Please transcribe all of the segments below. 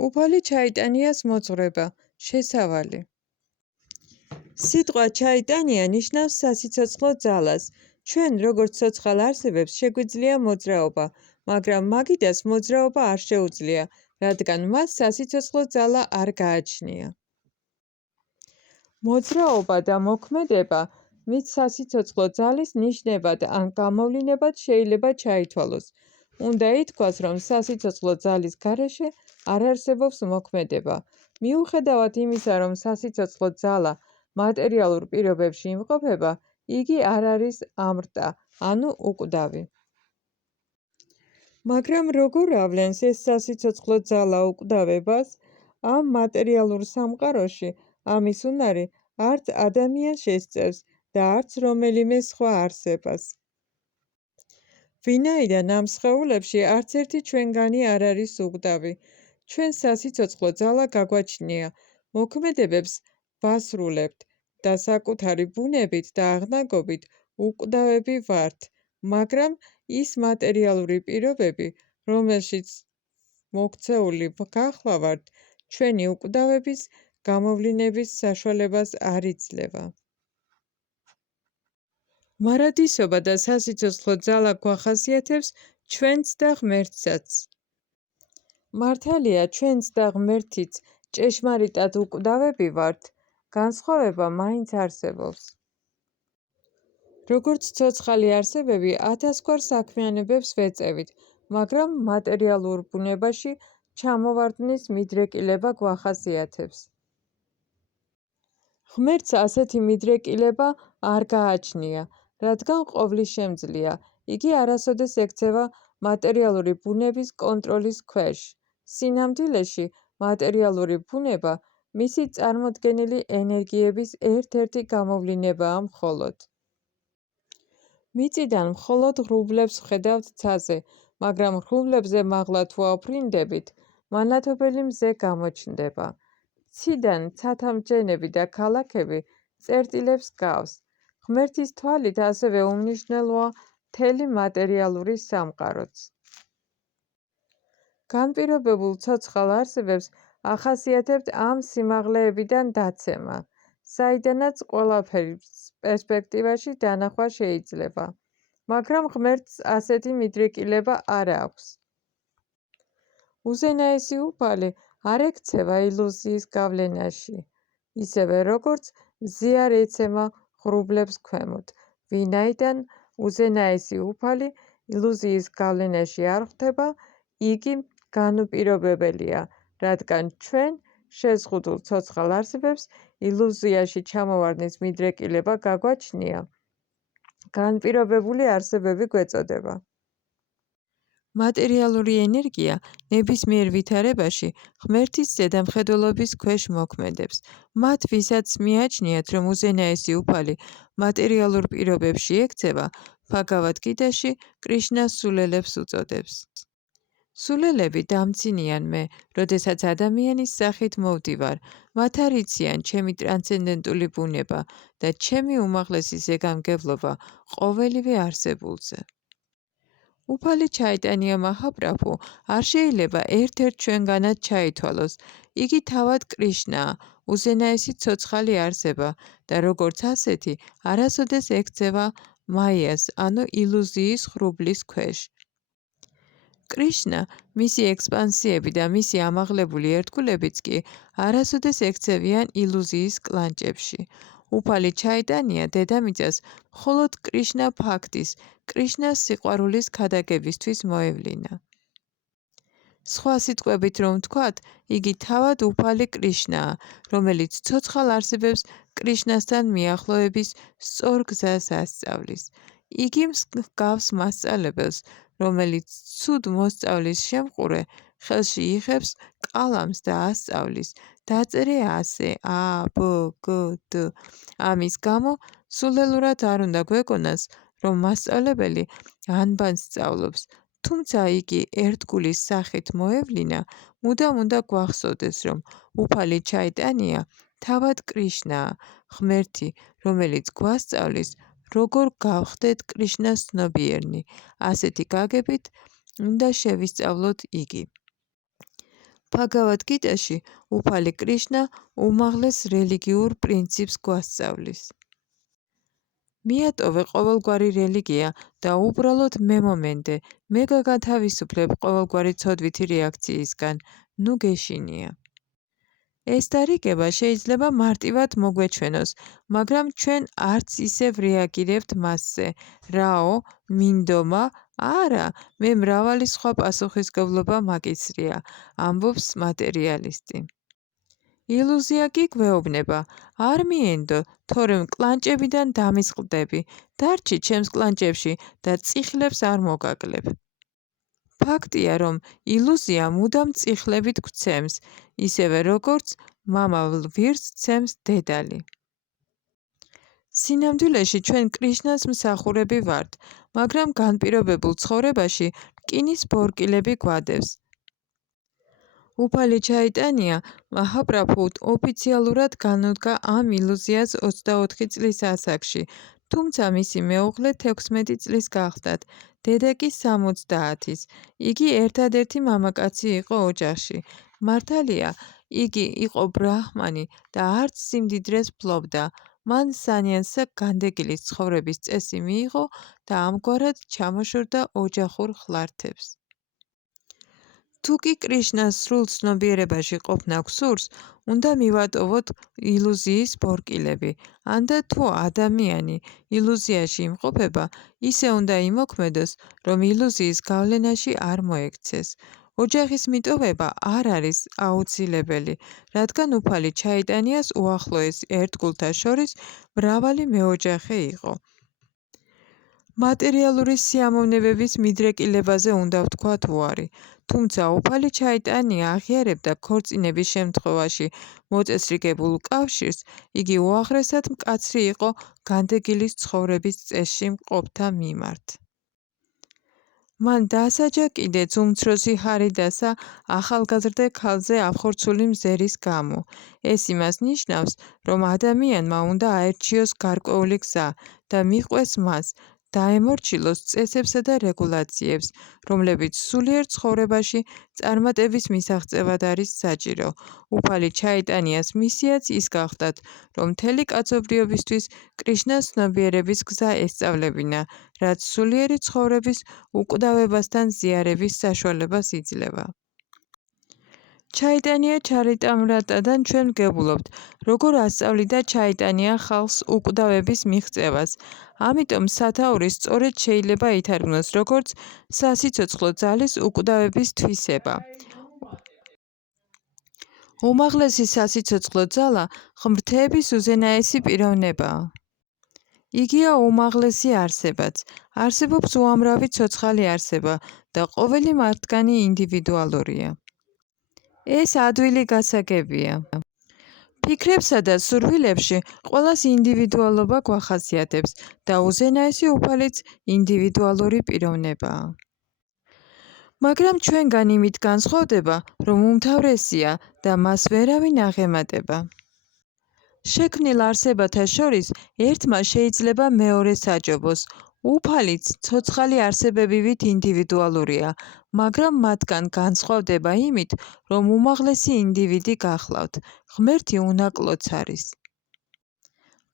უფალი ჩაიტანიას მოძღვრება, შესავალი. სიტყვა ჩაიტანია ნიშნავს სასიცოცხლო ძალას. ჩვენ, როგორც ცოცხალ არსებებს, შეგვიძლია მოძრაობა, მაგრამ მაგიდას მოძრაობა არ შეუძლია, რადგან მას სასიცოცხლო ძალა არ გააჩნია. მოძრაობა და მოქმედება მის სასიცოცხლო ძალის ნიშნებად ან გამოვლინებად შეიძლება ჩაითვალოს. უნდა ითქვას, რომ სასიცოცხლო ძალის გარეშე არ არსებობს მოქმედება. მიუხედავად იმისა, რომ სასიცოცხლო ძალა მატერიალურ პირობებში იმყოფება, იგი არ არის ამრტა, ანუ უკვდავი. მაგრამ როგორ ავლენს ეს სასიცოცხლო ძალა უკვდავებას? ამ მატერიალურ სამყაროში ამის უნარი არც ადამიანს შესწევს და არც რომელიმე სხვა არსებას. ვინაიდან ამ სხეულებში არც ერთი ჩვენგანი არ არის უკვდავი. ჩვენ სასიცოცხლო ძალა გაგვაჩნია, მოქმედებებს ვასრულებთ და საკუთარი ბუნებით და აღნაგობით უკვდავები ვართ, მაგრამ ის მატერიალური პირობები, რომელშიც მოქცეული გახლავართ, ჩვენი უკვდავების გამოვლინების საშუალებას არ იძლევა. მარადისობა და სასიცოცხლო ძალა გვახასიათებს ჩვენც და ღმერთსაც. მართალია, ჩვენც და ღმერთიც ჭეშმარიტად უკვდავები ვართ, განსხვავება მაინც არსებობს. როგორც ცოცხალი არსებები, ათასგვარ საქმიანობებს ვეწევით, მაგრამ მატერიალურ ბუნებაში ჩამოვარდნის მიდრეკილება გვახასიათებს. ღმერთს ასეთი მიდრეკილება არ გააჩნია, რადგან ყოვლისშემძლეა, იგი არასოდეს ექცევა მატერიალური ბუნების კონტროლის ქვეშ. სინამდვილეში, მატერიალური ბუნება მისი წარმოდგენილი ენერგიების ერთ-ერთი გამოვლინებაა მხოლოდ. მიწიდან მხოლოდ ღრუბლებს ვხედავთ ცაზე, მაგრამ ღრუბლებზე მაღლა თუ ავფრინდებით, მანათობელი მზე გამოჩნდება. ციდან ცათამბჯენები და ქალაქები წერტილებს გავს. ღმერთის თვალით ასევე უმნიშვნელოა მთელი მატერიალური სამყაროც. განპირობებულ ცოცხალ არსებებს ახასიათებთ ამ სიმაღლეებიდან დაცემა, საიდანაც ყველაფრის პერსპექტივაში დანახვა შეიძლება, მაგრამ ღმერთს ასეთი მიდრეკილება არ აქვს. უზენაესი უფალი არ ექცევა ილუზიის გავლენაში, ისევე როგორც მზე არ ეცემა ღრუბლებს ქვემოთ, ვინაიდან უზენაესი უფალი ილუზიის გავლენაში არ ხვდება, იგი განუპირობებელია, რადგან ჩვენ, შეზღუდულ ცოცხალ არსებებს, ილუზიაში ჩამოვარდნის მიდრეკილება გაგვაჩნია, განპირობებული არსებები გვეწოდება. მატერიალური ენერგია ნებისმიერ ვითარებაში ღმერთის ზედამხედველობის ქვეშ მოქმედებს. მათ, ვისაც მიაჩნიათ, რომ უზენაესი უფალი მატერიალურ პირობებში ექცევა, ბჰაგავად გიტაში კრიშნას სულელებს უწოდებს. სულელები დამცინიან მე, როდესაც ადამიანის სახით მოვდივარ, მათ არ იციან ჩემი ტრანსცენდენტული ბუნება და ჩემი უმაღლესი ზეგამგებლობა ყოველივე არსებულზე. უფალი ჩაიტანია მაჰაპრაბჰუ არ შეიძლება ერთ-ერთ ჩვენგანად ჩაითვალოს. იგი თავად კრიშნაა, უზენაესი ცოცხალი არსება და როგორც ასეთი, არასოდეს ექცევა მაიას, ანუ ილუზიის ღრუბლის ქვეშ. კრიშნა, მისი ექსპანსიები და მისი ამაღლებული ერთგულებიც კი არასოდეს ექცევიან ილუზიის კლანჭებში. უფალი ჩაიტანია დედამიწას მხოლოდ კრიშნა ფაქტის, კრიშნას სიყვარულის ქადაგებისთვის მოევლინა. სხვა სიტყვებით რომ ვთქვათ, იგი თავად უფალი კრიშნაა, რომელიც ცოცხალ არსებებს კრიშნასთან მიახლოების სწორ გზას ასწავლის. იგი მსგავს მასწავლებელს, რომელიც ცუდ მოსწავლის შემყურე ხელში იღებს კალამს და ასწავლის. დაწერე ასე, ა, ბ, გ, დ. ამის გამო, სულელურად არ უნდა გვეგონას, რომ მასწავლებელი ანბანს სწავლობს, თუმცა იგი ერთგულის სახით მოევლინა, მუდამ უნდა გვახსოვდეს, რომ უფალი ჩაიტანია თავად კრიშნაა, ღმერთი, რომელიც გვასწავლის, როგორ გავხდეთ კრიშნას ცნობიერნი. ასეთი გაგებით უნდა შევისწავლოთ იგი. ბჰაგავად-გიტაში უფალი კრიშნა უმაღლეს რელიგიურ პრინციპს გვასწავლის. მიატოვე ყოველგვარი რელიგია და უბრალოდ მე მომენდე, მე გაგათავისუფლებ ყოველგვარი ცოდვითი რეაქციისგან, ნუ გეშინია. ეს დარიგება შეიძლება მარტივად მოგვეჩვენოს, მაგრამ ჩვენ არც ისევ რეაგირებთ მასზე. რაო, მინდომა? არა, მე მრავალი სხვა პასუხისგებლობა მაგისრია, ამბობს მატერიალისტი. ილუზია კი გვეუბნება, არ მიენდო, თორემ კლანჭებიდან დამისყდები, დარჩი ჩემს კლანჭებში და წიხლებს არ მოგაკლებ. ფაქტია, რომ ილუზია მუდამ წიხლებით გვცემს, ისევე როგორც მამალ ვირს ცემს დედალი. სინამდვილეში ჩვენ კრიშნას მსახურები ვართ, მაგრამ განპირობებულ ცხოვრებაში რკინის ბორკილები გვადევს. უფალი ჩაიტანია მაჰაპრაბჰუ ოფიციალურად განუდგა ამ ილუზიას 24 წლის ასაკში, თუმცა მისი მეუღლე 16 წლის გახლდათ, დედა კი 70-ის. იგი ერთადერთი მამაკაცი იყო ოჯახში. მართალია, იგი იყო ბრაჰმანი და არც სიმდიდრეს ფლობდა. მან სანიასა განდეგილის ცხოვრების წესი მიიღო და ამგვარად ჩამოშორდა ოჯახურ ხლართებს. თუ კი კრიშნას სრულ ცნობიერებაში ყოფნა გვსურს, უნდა მივატოვოთ ილუზიის ბორკილები. ანდა თუ ადამიანი ილუზიაში იმყოფება, ისე უნდა იმოქმედოს, რომ ილუზიის გავლენაში არ მოექცეს. ოჯახის მიტოვება არ არის აუცილებელი, რადგან უფალი ჩაიტანიას უახლოეს ერთგულთა შორის მრავალი მეოჯახე იყო. მატერიალური სიამოვნებების მიდრეკილებაზე უნდა ვთქვათ უარი, თუმცა უფალი ჩაიტანია აღიარებდა ქორწინების შემთხვევაში მოწესრიგებულ კავშირს, იგი უაღრესად მკაცრი იყო განდეგილის ცხოვრების წესში მყოფთა მიმართ. მან დასაჯა კიდეც უმცროსი ჰარიდასა ახალგაზრდა ქალზე აფხორცული მზერის გამო. ეს იმას ნიშნავს, რომ ადამიანმა უნდა აერჩიოს გარკვეული გზა და მიყვეს მას, დაემორჩილოს წესებსა და რეგულაციებს, რომლებიც სულიერ ცხოვრებაში წარმატების მისაღწევად არის საჭირო. უფალი ჩაიტანიას მისიაც ის გახლდათ, რომ მთელი კაცობრიობისთვის კრიშნას ცნობიერების გზა ესწავლებინა, რაც სულიერი ცხოვრების უკვდავებასთან ზიარების საშუალებას იძლევა. ჩაიტანია ჩარიტამრიტადან ჩვენ ვგებულობთ, როგორ ასწავლიდა ჩაიტანია ხალხს უკვდავების მიღწევას. ამიტომ სათაური სწორედ შეიძლება ითარგმნოს როგორც სასიცოცხლო ძალის უკვდავების თვისება. უმაღლესი სასიცოცხლო ძალა ღმრთების უზენაესი პიროვნებაა. იგია უმაღლესი არსებაც. არსებობს უამრავი ცოცხალი არსება და ყოველი მათგანი ინდივიდუალურია. ეს ადვილი გასაგებია. ფიქრებსა და სურვილებში ყველას ინდივიდუალობა გვახასიათებს და უზენაესი უფალიც ინდივიდუალური პიროვნებაა. მაგრამ ჩვენგან იმით განსხვავდება, რომ უმთავრესია და მას ვერავინ აღემატება. შექმნილ არსებათა შორის ერთმა შეიძლება მეორეს აჯობოს. უფალიც ცოცხალი არსებებივით ინდივიდუალურია, მაგრამ მათგან განსხვავდება იმით, რომ უმაღლესი ინდივიდი გახლავთ, ღმერთი უნაკლოც არის.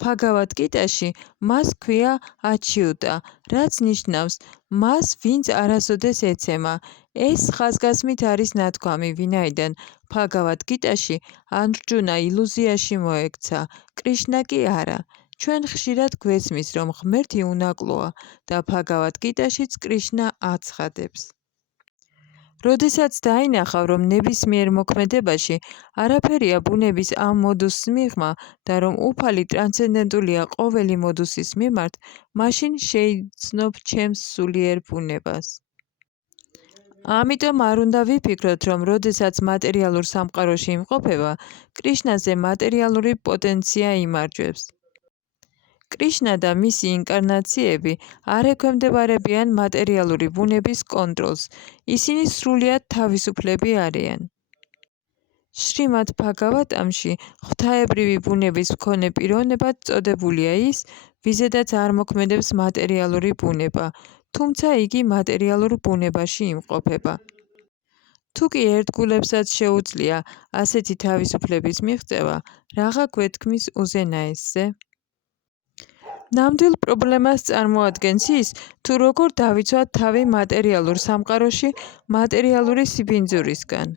ბჰაგავად-გიტაში მას ჰქვია აჩიუტა, რაც ნიშნავს მას, ვინც არასოდეს ეცემა. ეს ხაზგასმით არის ნათქვამი, ვინაიდან ბჰაგავად-გიტაში არჯუნა ილუზიაში მოექცა, კრიშნა კი არა. ჩვენ ხშირად გვესმის, რომ ღმერთი უნაკლოა და ბჰაგავად-გიტაშიც კრიშნა აცხადებს. როდესაც დაინახავ, რომ ნებისმიერ მოქმედებაში არაფერია ბუნების ამ მოდუსს მიღმა და რომ უფალი ტრანსცენდენტულია ყოველი მოდუსის მიმართ, მაშინ შეიცნობ ჩემს სულიერ ბუნებას. ამიტომ არ უნდა ვიფიქროთ, რომ როდესაც მატერიალურ სამყაროში იმყოფება, კრიშნაზე მატერიალური პოტენცია იმარჯვებს. კრიშნა და მისი ინკარნაციები არ ექვემდებარებიან მატერიალური ბუნების კონტროლს, ისინი სრულიად თავისუფლები არიან. შრიმად ბჰაგავატამში ღვთაებრივი ბუნების მქონე პიროვნებად წოდებულია ის, ვიზედაც არ მოქმედებს მატერიალური ბუნება, თუმცა იგი მატერიალურ ბუნებაში იმყოფება. თუ კი ერთგულებსაც შეუძლია ასეთი თავისუფლების მიღწევა, რაღა გვეთქმის უზენაესზე? ნამდვილ პრობლემას წარმოადგენს ის, თუ როგორ დავიცვათ თავი მატერიალურ სამყაროში მატერიალური სიბინძურისგან.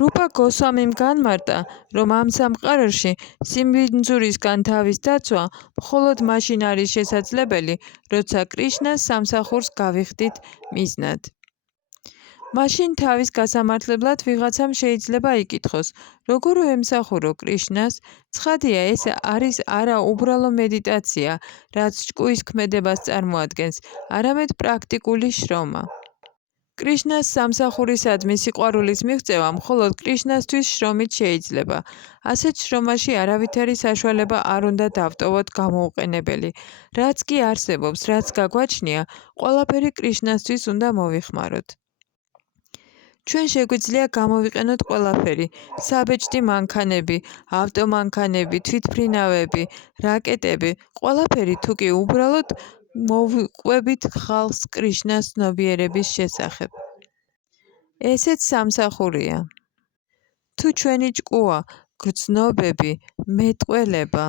რუპა გოსვამიმ განმარტა, რომ ამ სამყაროში სიბინძურისგან თავის დაცვა მხოლოდ მაშინ არის შესაძლებელი, როცა კრიშნას სამსახურს გავიხდით მიზნად. მაშინ თავის გასამართლებლად ვიღაცამ შეიძლება იკითხოს, როგორ ვემსახურო კრიშნას? ცხადია, ეს არის არა უბრალო მედიტაცია, რაც ჭკუის ქმედებას წარმოადგენს, არამედ პრაქტიკული შრომა. კრიშნას სამსახურისადმი სიყვარულის მიღწევა მხოლოდ კრიშნასთვის შრომით შეიძლება. ასეთ შრომაში არავითარი საშუალება არ უნდა დავტოვოთ გამოუყენებელი. რაც კი არსებობს, რაც გაგვაჩნია, ყველაფერი კრიშნასთვის უნდა მოვიხმაროთ. ჩვენ შეგვიძლია გამოვიყენოთ ყველაფერი: საბეჭდი მანქანები, ავტომანქანები, თვითმფრინავები, რაკეტები, ყველაფერი თუ კი უბრალოდ მოვიყვებით ხალხს კრიშნას ცნობიერების შესახებ. ესეც სამსახურია. თუ ჩვენი ჭკუა, გრძნობები, მეტყველება,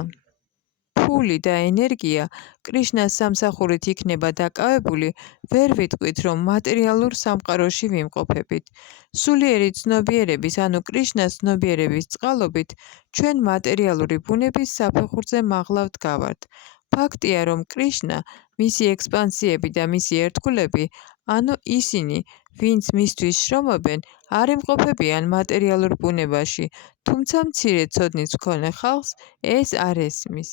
ფული და ენერგია კრიშნას სამსახურით იქნება დაკავებული, ვერ ვიტყვით, რომ მატერიალურ სამყაროში ვიმყოფებით. სულიერი ცნობიერების, ანუ კრიშნას ცნობიერების წყალობით, ჩვენ მატერიალური ბუნების საფეხურზე მაღლა ვდგავართ. ფაქტია, რომ კრიშნა, მისი ექსპანსიები და მისი ერთგულები, ანუ ისინი, ვინც მისთვის შრომობენ, არ იმყოფებიან მატერიალურ ბუნებაში, თუმცა მცირე ცოდნის მქონე ხალხს ეს არ ესმის.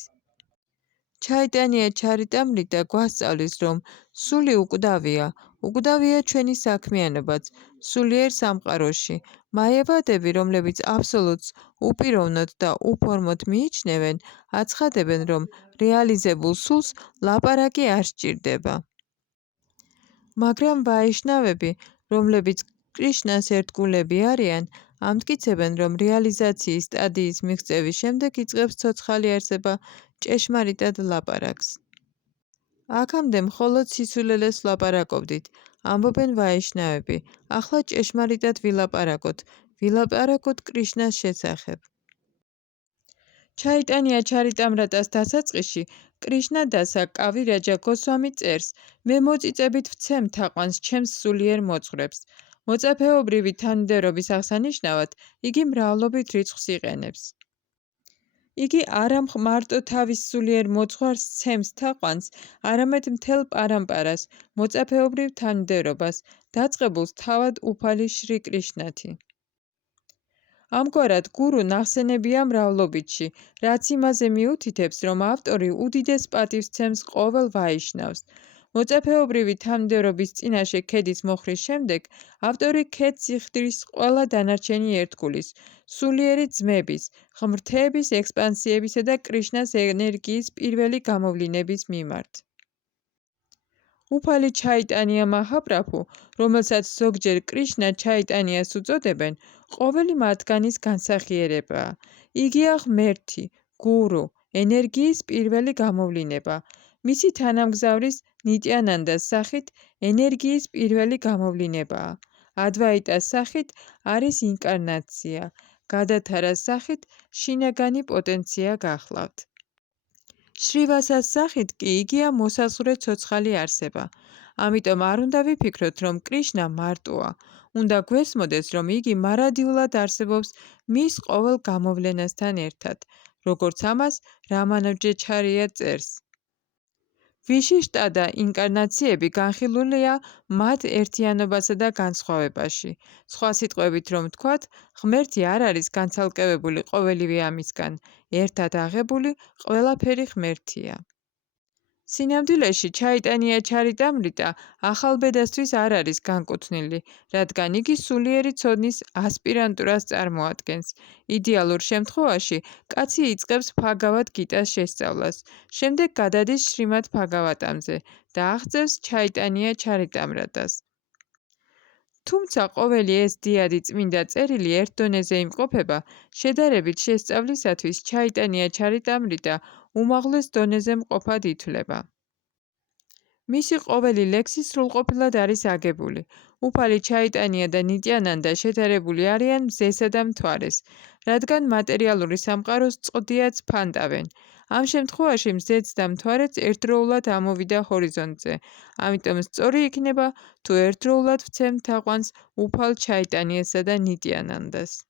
ჩაიტანია ჩარიტამრიტა გვასწავლის, რომ სული უკვდავია ჩვენი საქმიანობაც, სულიერ სამყაროში. მაიავადები, რომლებიც აბსოლუტს უპიროვნოდ და უფორმოდ მიიჩნევენ, აცხადებენ, რომ რეალიზებულ სულს ლაპარაკი არ სჭირდება. მაგრამ ვაიშნავები, რომლებიც კრიშნას ერთგულები არიან, ამტკიცებენ, რომ რეალიზაციის სტადიის მიღწევის შემდეგ იწყებს ცოცხალი არსება ჭეშმარიტად ლაპარაკს. აქამდე მხოლოდ სისულელეს ვლაპარაკობდით, ამბობენ ვაიშნავები, ახლა ჭეშმარიტად ვილაპარაკოთ კრიშნას შესახებ. ჩაიტანია ჩარიტამრიტას დასაწყისში კრიშნა დასა კავირაჯა გოსვამი წერს: მე მოწიწებით ვცემ თაყვანს ჩემს სულიერ მოძღვრებს. მოწაფეობრივი თანმიმდევრობის აღსანიშნავად იგი მრავლობით რიცხვს იყენებს. იგი არა მარტო თავის სულიერ მოძღვარს ცემს თაყვანს, არამედ მთელ პარამპარას, მოწაფეობრივ თანმიმდევრობას, დაწყებულს თავად უფალი შრი კრიშნათი. ამგვარად, გურუ ნახსენებია მრავლობითში, რაც იმაზე მიუთითებს, რომ ავტორი უდიდეს პატივს ცემს ყოველ ვაიშნავს. მოწაფეობრივი თანმიმდევრობის წინაშე ქედის მოხრის შემდეგ, ავტორი ქედს იხდრის ყველა დანარჩენი ერთგულის, სულიერი ძმების, ღმრთების ექსპანსიებისა და კრიშნას ენერგიის პირველი გამოვლინების მიმართ. უფალი ჩაიტანია მაჰაპრაბჰუ, რომელსაც ზოგჯერ კრიშნა ჩაიტანიას უწოდებენ, ყოველი მათგანის განსახიერებაა. იგია ღმერთი, გურუ, ენერგიის პირველი გამოვლინება. მისი თანამგზავრის ნიტიანანდას სახით ენერგიის პირველი გამოვლინებაა. ადვაიტას სახით არის ინკარნაცია, გადათარას სახით შინაგანი პოტენცია გახლავთ. შრივასას სახით კი იგია მოსაზღვრე ცოცხალი არსება. ამიტომ არ უნდა ვიფიქროთ, რომ კრიშნა მარტოა. უნდა გვესმოდეს, რომ იგი მარადიულად არსებობს მის ყოველ გამოვლენასთან ერთად, როგორც ამას რამანუჯაჩარია წერს. ვიშიშტა და ინკარნაციები განხილულია მათ ერთიანობასა და განსხვავებაში. სხვა სიტყვებით რომ ვთქვათ, ღმერთი არ არის განცალკევებული ყოველივე ამისგან, ერთად აღებული ყველაფერი ღმერთია. სინამდვილეში ჩაიტანია ჩარიტამრიტა ახალ ბედასთვის არ არის განკუთვნილი, რადგან იგი სულიერი ცოდნის ასპირანტურას წარმოადგენს. იდეალურ შემთხვევაში, კაცი იწყებს ბჰაგავად გიტას შესწავლას, შემდეგ გადადის შრიმად ბჰაგავატამზე და აღწევს ჩაიტანია ჩარიტამრიტას. თუმცა ყოველი ეს დიადი წმინდა წერილი ერთ დონეზე იმყოფება, შედარებით შესწავლისათვის ჩაიტანია ჩარიტამრიტა უმაღლეს დონეზე მყოფად ითვლება. მისი ყოველი ლექსი სრულყოფილად არის აგებული. უფალი ჩაიტანია და ნიტიანანდა შედარებული არიან მზესა და მთვარეს, რადგან მატერიალური სამყაროს წყდიაც ფანტავენ. ამ შემთხვევაში მზეც და მთვარეც ერთდროულად ამოვიდა ჰორიზონტზე. ამიტომ სწორი იქნება, თუ ერთდროულად ვცემთ თაყვანს უფალ ჩაიტანიასა და ნიტიანანდას.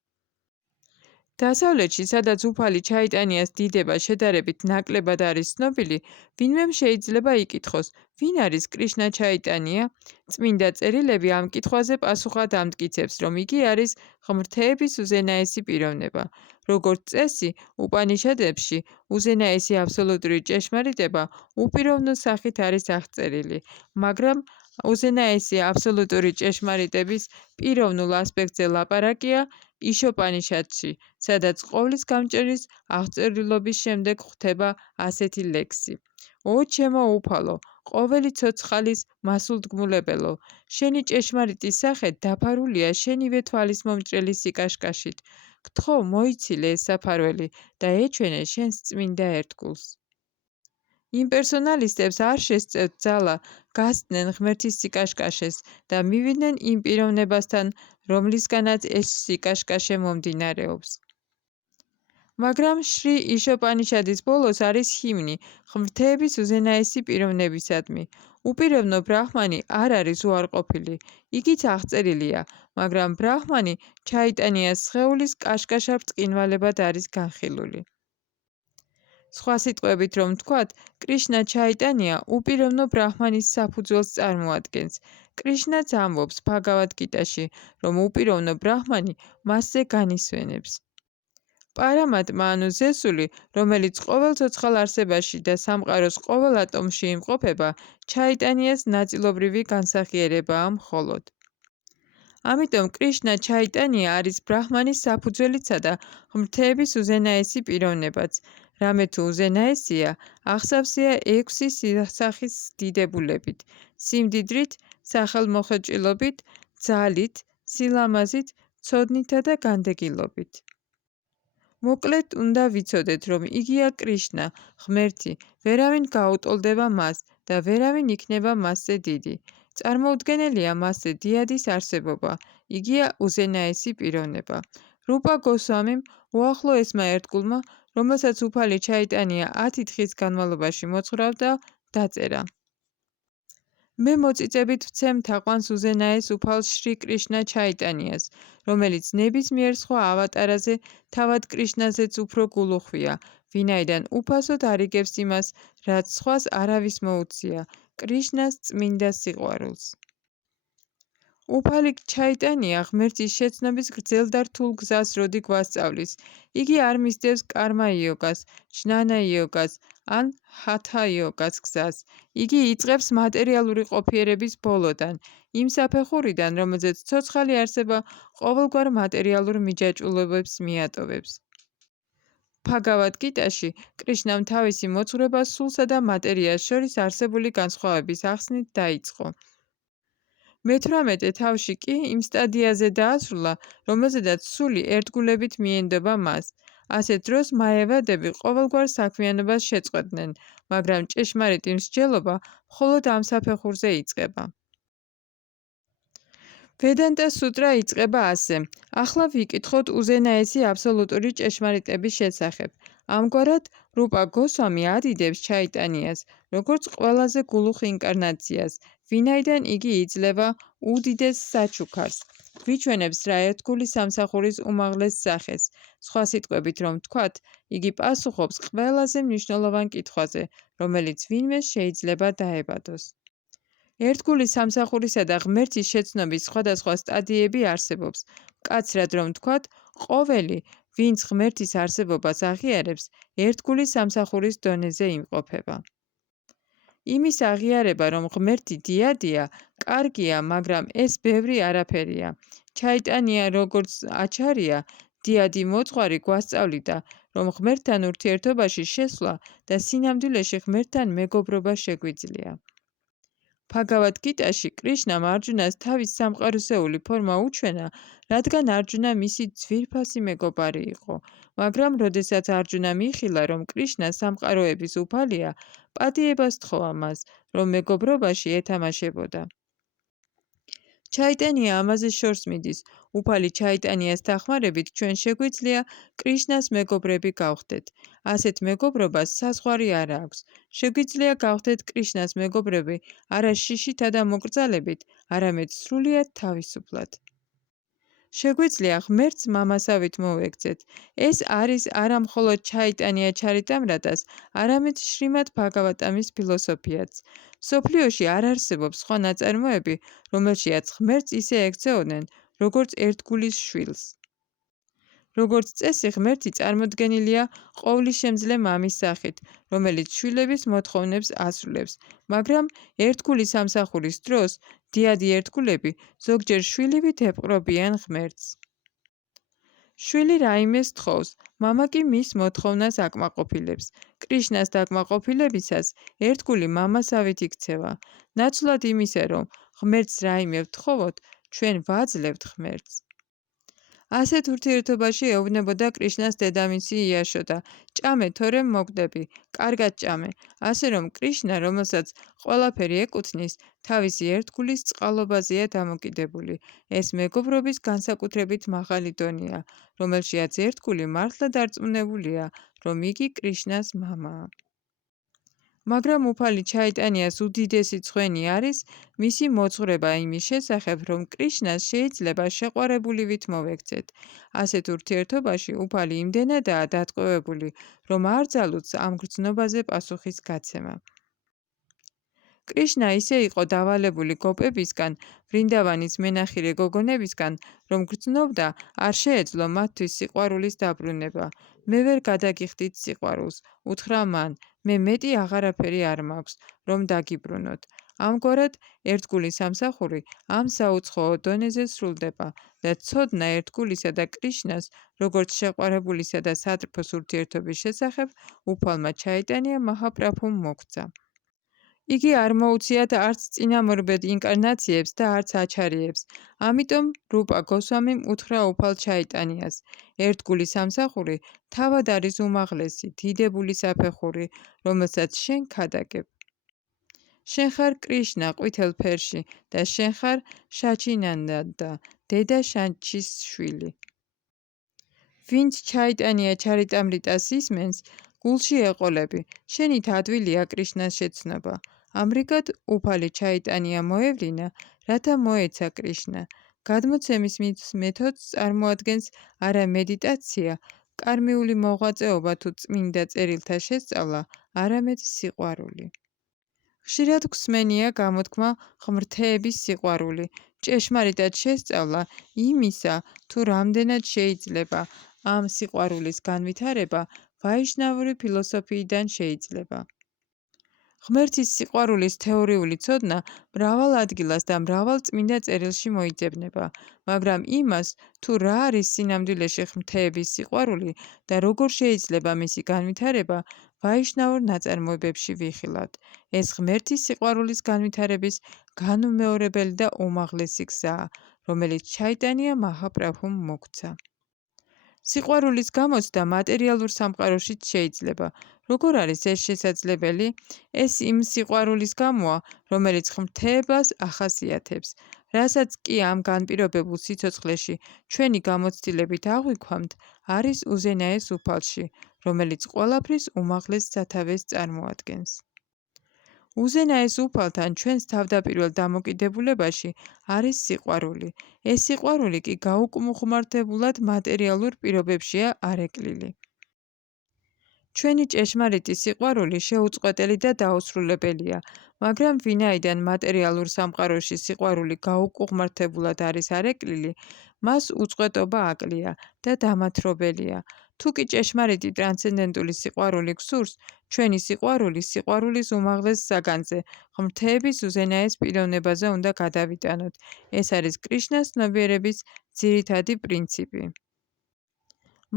დასავლეთში, სადაც უფალი ჩაიტანიას დიდება შედარებით ნაკლებად არის ცნობილი, ვინმემ შეიძლება იკითხოს, ვინ არის კრიშნა ჩაიტანია? წმინდა წერილები ამ კითხვაზე პასუხად ამტკიცებს, რომ იგი არის ღმრთეების უზენაესი პიროვნება. როგორც წესი, უპანიშადებში უზენაესი აბსოლუტური ჭეშმარიტება უპიროვნო სახით არის აღწერილი, მაგრამ უზენაესი აბსოლუტური ჭეშმარიტების პიროვნულ ასპექტზე ლაპარაკია იშოპანიშადში, სადაც ყოვლის გამჭერის აღწერილობის შემდეგ ხვდება ასეთი ლექსი. ო ჩემო უფალო, ყოველი ცოცხალის მასულდგმულებელო, შენი ჭეშმარიტი სახე დაფარულია შენივე თვალის მომჭრელი სიკაშკაშით. გთხოვ, მოიცილე ეს საფარველი და ეჩვენე შენს წმინდა ერთგულს. იმპერსონალისტებს არ შესწევთ ძალა გასცდნენ ღმერთის სიკაშკაშეს და მივიდნენ იმ პიროვნებასთან, რომლისგანაც ეს სიკაშკაშე მომდინარეობს. მაგრამ შრი იშოპანიშადის ბოლოს არის ჰიმნი ღმრთეების უზენაესი პიროვნებისადმი. უპიროვნო ბრაჰმანი არ არის უარყოფილი, იქით აღწერილია, მაგრამ ბრაჰმანი ჩაიტანიას სხეულის კაშკაშა ბრწყინვალებად არის განხილული. სხვა სიტყვებით რომ ვთქვათ, კრიშნა ჩაიტანია უპიროვნო ბრაჰმანის საფუძველს წარმოადგენს. კრიშნაც ამბობს ბჰაგავად გიტაში, რომ უპიროვნო ბრაჰმანი მასზე განისვენებს. პარამატმა ანუ ზესული, რომელიც ყოველ ცოცხალ არსებაში და სამყაროს ყოველ ატომში იმყოფება, ჩაიტანიას ნაწილობრივი განსახიერებაა მხოლოდ. ამიტომ კრიშნა ჩაიტანია არის ბრაჰმანის საფუძველიცა და ღმრთეების უზენაესი პიროვნებაც. რამე თუ უზენაესია, აღსავსეა 6 სახის დიდებულებით: სიმდიდრით, სახელმოხეჭილობით, ძალით, სილამაზით, ცოდნითა და განდეგილობით. მოკლედ უნდა ვიცოდეთ, რომ იგია კრიშნა, ღმერთი, ვერავინ გაუტოლდება მას და ვერავინ იქნება მასზე დიდი. წარმოუდგენელია მასზე დიადის არსებობა, იგია უზენაესი პიროვნება. რუპა გოსვამიმ უახლო ესმა ერთგულმა, რომელსაც უფალი ჩაიტანია 10 თხის განმავლობაში მოძღვრავდა, დაწერა. მე მოწიწებით ვცემ თაყვანს უზენაეს უფალ შრი კრიშნა ჩაიტანიას, რომელიც ნებისმიერ სხვა ავატარაზე თავად კრიშნაზეც უფრო გულუხვია, ვინაიდან უფასოდ არიგებს იმას, რაც სხვას არავის მოუწია, კრიშნას წმინდა სიყვარულს. უფალი ჩაიტანია ღმერთის შეცნობის გრძელ და რთულ გზას როდი გვასწავლის. იგი არ მისდევს კარმა იოგას, ჯნანა იოგას ან ჰათა იოგას გზას. იგი იწყებს მატერიალური ყოფიერების ბოლოდან, იმ საფეხურიდან, რომელზეც ცოცხალი არსება ყოველგვარ მატერიალურ მიჯაჭვულობებს მიატოვებს. ბჰაგავად გიტაში კრიშნამ თავისი მოძღვრება სულსა და მატერიას შორის არსებული განსხვავების ახსნით დაიწყო. მე-18 თავში კი იმ სტადიაზე დაასრულა, რომელზედაც სული ერთგულებით მიენდობა მას. ასეთ დროს მაევადები ყოველგვარ საქმიანობას შეწყვეტდნენ, მაგრამ ჭეშმარიტი მსჯელობა მხოლოდ ამ საფეხურზე იწყება. ვედანტა სუტრა იწყება ასე: ახლა ვიკითხოთ უზენაესი აბსოლუტური ჭეშმარიტების შესახებ. ამგვარად, რუპა გოსვამი ადიდებს ჩაიტანიას, როგორც ყველაზე გულუხ ინკარნაციას, ვინაიდან იგი იძლევა უდიდეს საჩუქარს. გვიჩვენებს რა ერთგული სამსახურის უმაღლეს სახეს. სხვა სიტყვებით რომ ვთქვათ, იგი პასუხობს ყველაზე მნიშვნელოვან კითხვაზე, რომელიც ვინმე შეიძლება დაებადოს. ერთგული სამსახურისა და ღმერთის შეცნობის სხვადასხვა სტადიები არსებობს. მკაცრად რომ ვთქვათ, ყოველი, ვინც ღმერთის არსებობას აღიარებს, ერთგული სამსახურის დონეზე იმყოფება. იმის აღიარება, რომ ღმერთი დიადია, კარგია, მაგრამ ეს ბევრი არაფერია. ჩაიტანია როგორც აჩარია, დიადი მოძღვარი გვასწავლიდა, რომ ღმერთთან ურთიერთობაში შესვლა და სინამდვილეში ღმერთთან მეგობრობა შეგვიძლია. ბჰაგავად გიტაში კრიშნამ არჯუნას თავის სამყაროსეული ფორმა უჩვენა, რადგან არჯუნა მისი ძვირფასი მეგობარი იყო. მაგრამ როდესაც არჯუნა მიიხილა, რომ კრიშნა სამყაროების უფალია, პატიებას თხოვა მას, რომ მეგობრობაში ეთამაშებოდა. ჩაიტანია ამაზე შორს მიდის. უფალი ჩაიტანიას დახმარებით ჩვენ შეგვიძლია კრიშნას მეგობრები გავხდეთ. ასეთ მეგობრობას საზღვარი არ აქვს. შეგვიძლია გავხდეთ კრიშნას მეგობრები არა შიშითა და მოკრძალებით, არამედ სრულიად თავისუფლად. შეგვიძლია ღმერთს მამასავით მოვექცეთ. ეს არის არა მხოლოდ ჩაიტანია ჩარიტამრადას, არამედ შრიმად ბჰაგავატამის ფილოსოფიაც. მსოფლიოში არ არსებობს სხვა ნაწარმოები, რომელშიაც ღმერთს ისე ექცეოდნენ, როგორც ერთგულის შვილს. როგორც წესი, ღმერთი წარმოდგენილია ყოვლისშემძლე მამის სახით, რომელიც შვილების მოთხოვნებს ასრულებს, მაგრამ ერთგულის სამსახურის დროს დიადი ერთგულები ზოგჯერ შვილივით ეპყრობიან ღმერთს. შვილი რაიმეს თხოვს, მამა კი მის მოთხოვნას აკმაყოფილებს. კრიშნას დაკმაყოფილებისას ერთგული მამასავით იქცევა. ნაცვლად იმისა, რომ ღმერთს რაიმე ვთხოვოთ, ჩვენ ვაძლევთ ღმერთს. ასეთ ურთიერთობაში ეუბნებოდა კრიშნას დედამისი იაშოდა. ჭამე, თორემ მოგდები, კარგად ჭამე. ასე რომ კრიშნა, რომელსაც ყველაფერი ეკუთვნის, თავისი ერთგულის წყალობაზეა დამოკიდებული. ეს მეგობრობის განსაკუთრებით მაღალი დონეა, რომელშიაც ერთგული მართლა დარწმუნებულია, რომ იგი კრიშნას მამაა. მაგრამ უფალი ჩაიტანიას უდიდესი ცხენი არის მისი მოძღვრება იმის შესახებ, რომ კრიშნას შეიძლება შეყვარებულივით მოვექცეთ. ასეთ ურთიერთობაში უფალი იმდენადაა დატყვევებული, რომ არ ძალუძს ამ გრძნობაზე პასუხის გაცემა. კრიშნა ისე იყო დავალებული გოპებისგან, ვრინდავანის მენახირე გოგონებისგან, რომ გრძნობდა არ შეეძლო მათთვის სიყვარულის დაბრუნება. მე ვერ გადაგიხდით სიყვარულს, უთხრა მან, მე მეტი აღარაფერი არ მაქვს, რომ დაგიბრუნოთ. ამგვარად, ერთგული სამსახური ამ საუცხოო დონეზე სრულდება და ცოდნა ერთგულისა და კრიშნას, როგორც შეყვარებულისა და სატრფოს ურთიერთობის შესახებ, უფალმა ჩაიტანია მაჰაპრაბჰუმ მოგცა. იგი არ მოუციათ არც წინამორბედ ინკარნაციებს და არც აჩარიებს. ამიტომ რუპა გოსვამიმ უთხრა უფალ ჩაიტანიას, ერთგული სამსახური თავად არის უმაღლესი, დიდებული საფეხური, რომელსაც შენ ქადაგებ. შენ ხარ კრიშნა ყვითელ ფერში და შენ ხარ შაჩინანდანდა, დედა შანჩის შვილი. ვინც ჩაიტანია ჩარიტამრიტას ისმენს, გულში ეყოლები, შენით ადვილია კრიშნას შეცნობა. ამრიგად, უფალი ჩაიტანია მოევლინა, რათა მოეცა კრიშნა. გადმოცემის მეთოდს წარმოადგენს არა მედიტაცია, კარმიული მოღვაწეობა თუ წმინდა წერილთა შესწავლა, არამედ სიყვარული. ხშირად გვსმენია გამოთქმა ღმრთეების სიყვარული. ჭეშმარიტად შესწავლა იმისა, თუ რამდენად შეიძლება ამ სიყვარულის განვითარება ვაიშნავური ფილოსოფიიდან შეიძლება. ღმერთის სიყვარულის თეორიული ცოდნა მრავალ ადგილას და მრავალ წმინდა წერილში მოიძებნება, მაგრამ იმას, თუ რა არის სინამდვილეში ღმრთეების სიყვარული და როგორ შეიძლება მისი განვითარება, ვაიშნავურ ნაწარმოებებში ვიხილავთ. ეს ღმერთის სიყვარულის განვითარების განუმეორებელი და უმაღლესი გზაა, რომელიც ჩაიტანია მაჰაპრაბჰუმ მოგცა. სიყვარულის გამოცდა მატერიალურ სამყაროშიც შეიძლება. როგორ არის ეს შესაძლებელი? ეს იმ სიყვარულის გამოა, რომელიც ღმრთებას ახასიათებს. რასაც კი ამ განპირობებულ სიცოცხლეში ჩვენი გამოცდილებით აღვიქვამთ, არის უზენაეს უფალში, რომელიც ყველაფრის უმაღლეს სათავეს წარმოადგენს. უზენაეს უფალთან ჩვენს თავდაპირველ დამოკიდებულებაში არის სიყვარული. ეს სიყვარული კი გაუკმუხმართებულად მატერიალურ პირობებშია არეკლილი. ჩვენი ჭეშმარიტი სიყვარული შეუწყვეტელი და დაუსრულებელია, მაგრამ ვინაიდან მატერიალურ სამყაროში სიყვარული გაუკუღმართებულად არის არეკლილი, მას უწყვეტობა აკლია და დამათრობელია. თუ კი ჭეშმარიტი ტრანსცენდენტული სიყვარული გსურს, ჩვენი სიყვარული სიყვარულის უმაღლეს საგანზე, ღმრთეების უზენაეს პიროვნებაზე უნდა გადავიტანოთ. ეს არის კრიშნას ცნობიერების ძირითადი პრინციპი.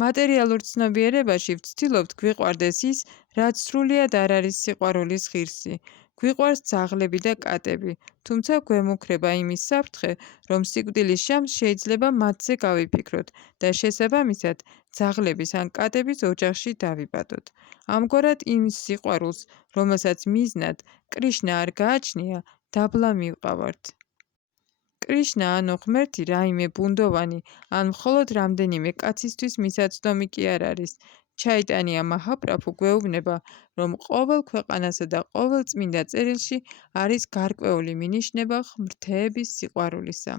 მატერიალურ ცნობიერებაში ვცდილობთ გვიყვარდეს ის, რაც სრულიად არ არის სიყვარულის ღირსი. გვიყვარს ძაღლები და კატები, თუმცა გვემუქრება იმის საფრთხე, რომ სიკვდილის ჟამს შეიძლება მათზე გავიფიქროთ და შესაბამისად ძაღლების ან კატების ოჯახში დავიბადოთ. ამგვარად იმის სიყვარულს, რომელსაც მიზნად კრიშნა არ გააჩნია, დაბლა მივყავართ. კრიშნა ანუ ღმერთი რაიმე ბუნდოვანი ან მხოლოდ რამდენიმე კაცისთვის მისაცდომი კი არ არის. ჩაიტანია მაჰაპრაბჰუ გვეუბნება, რომ ყოველ ქვეყანასა და ყოველ წმინდა წერილში არის გარკვეული მინიშნება ღმრთების სიყვარულისა.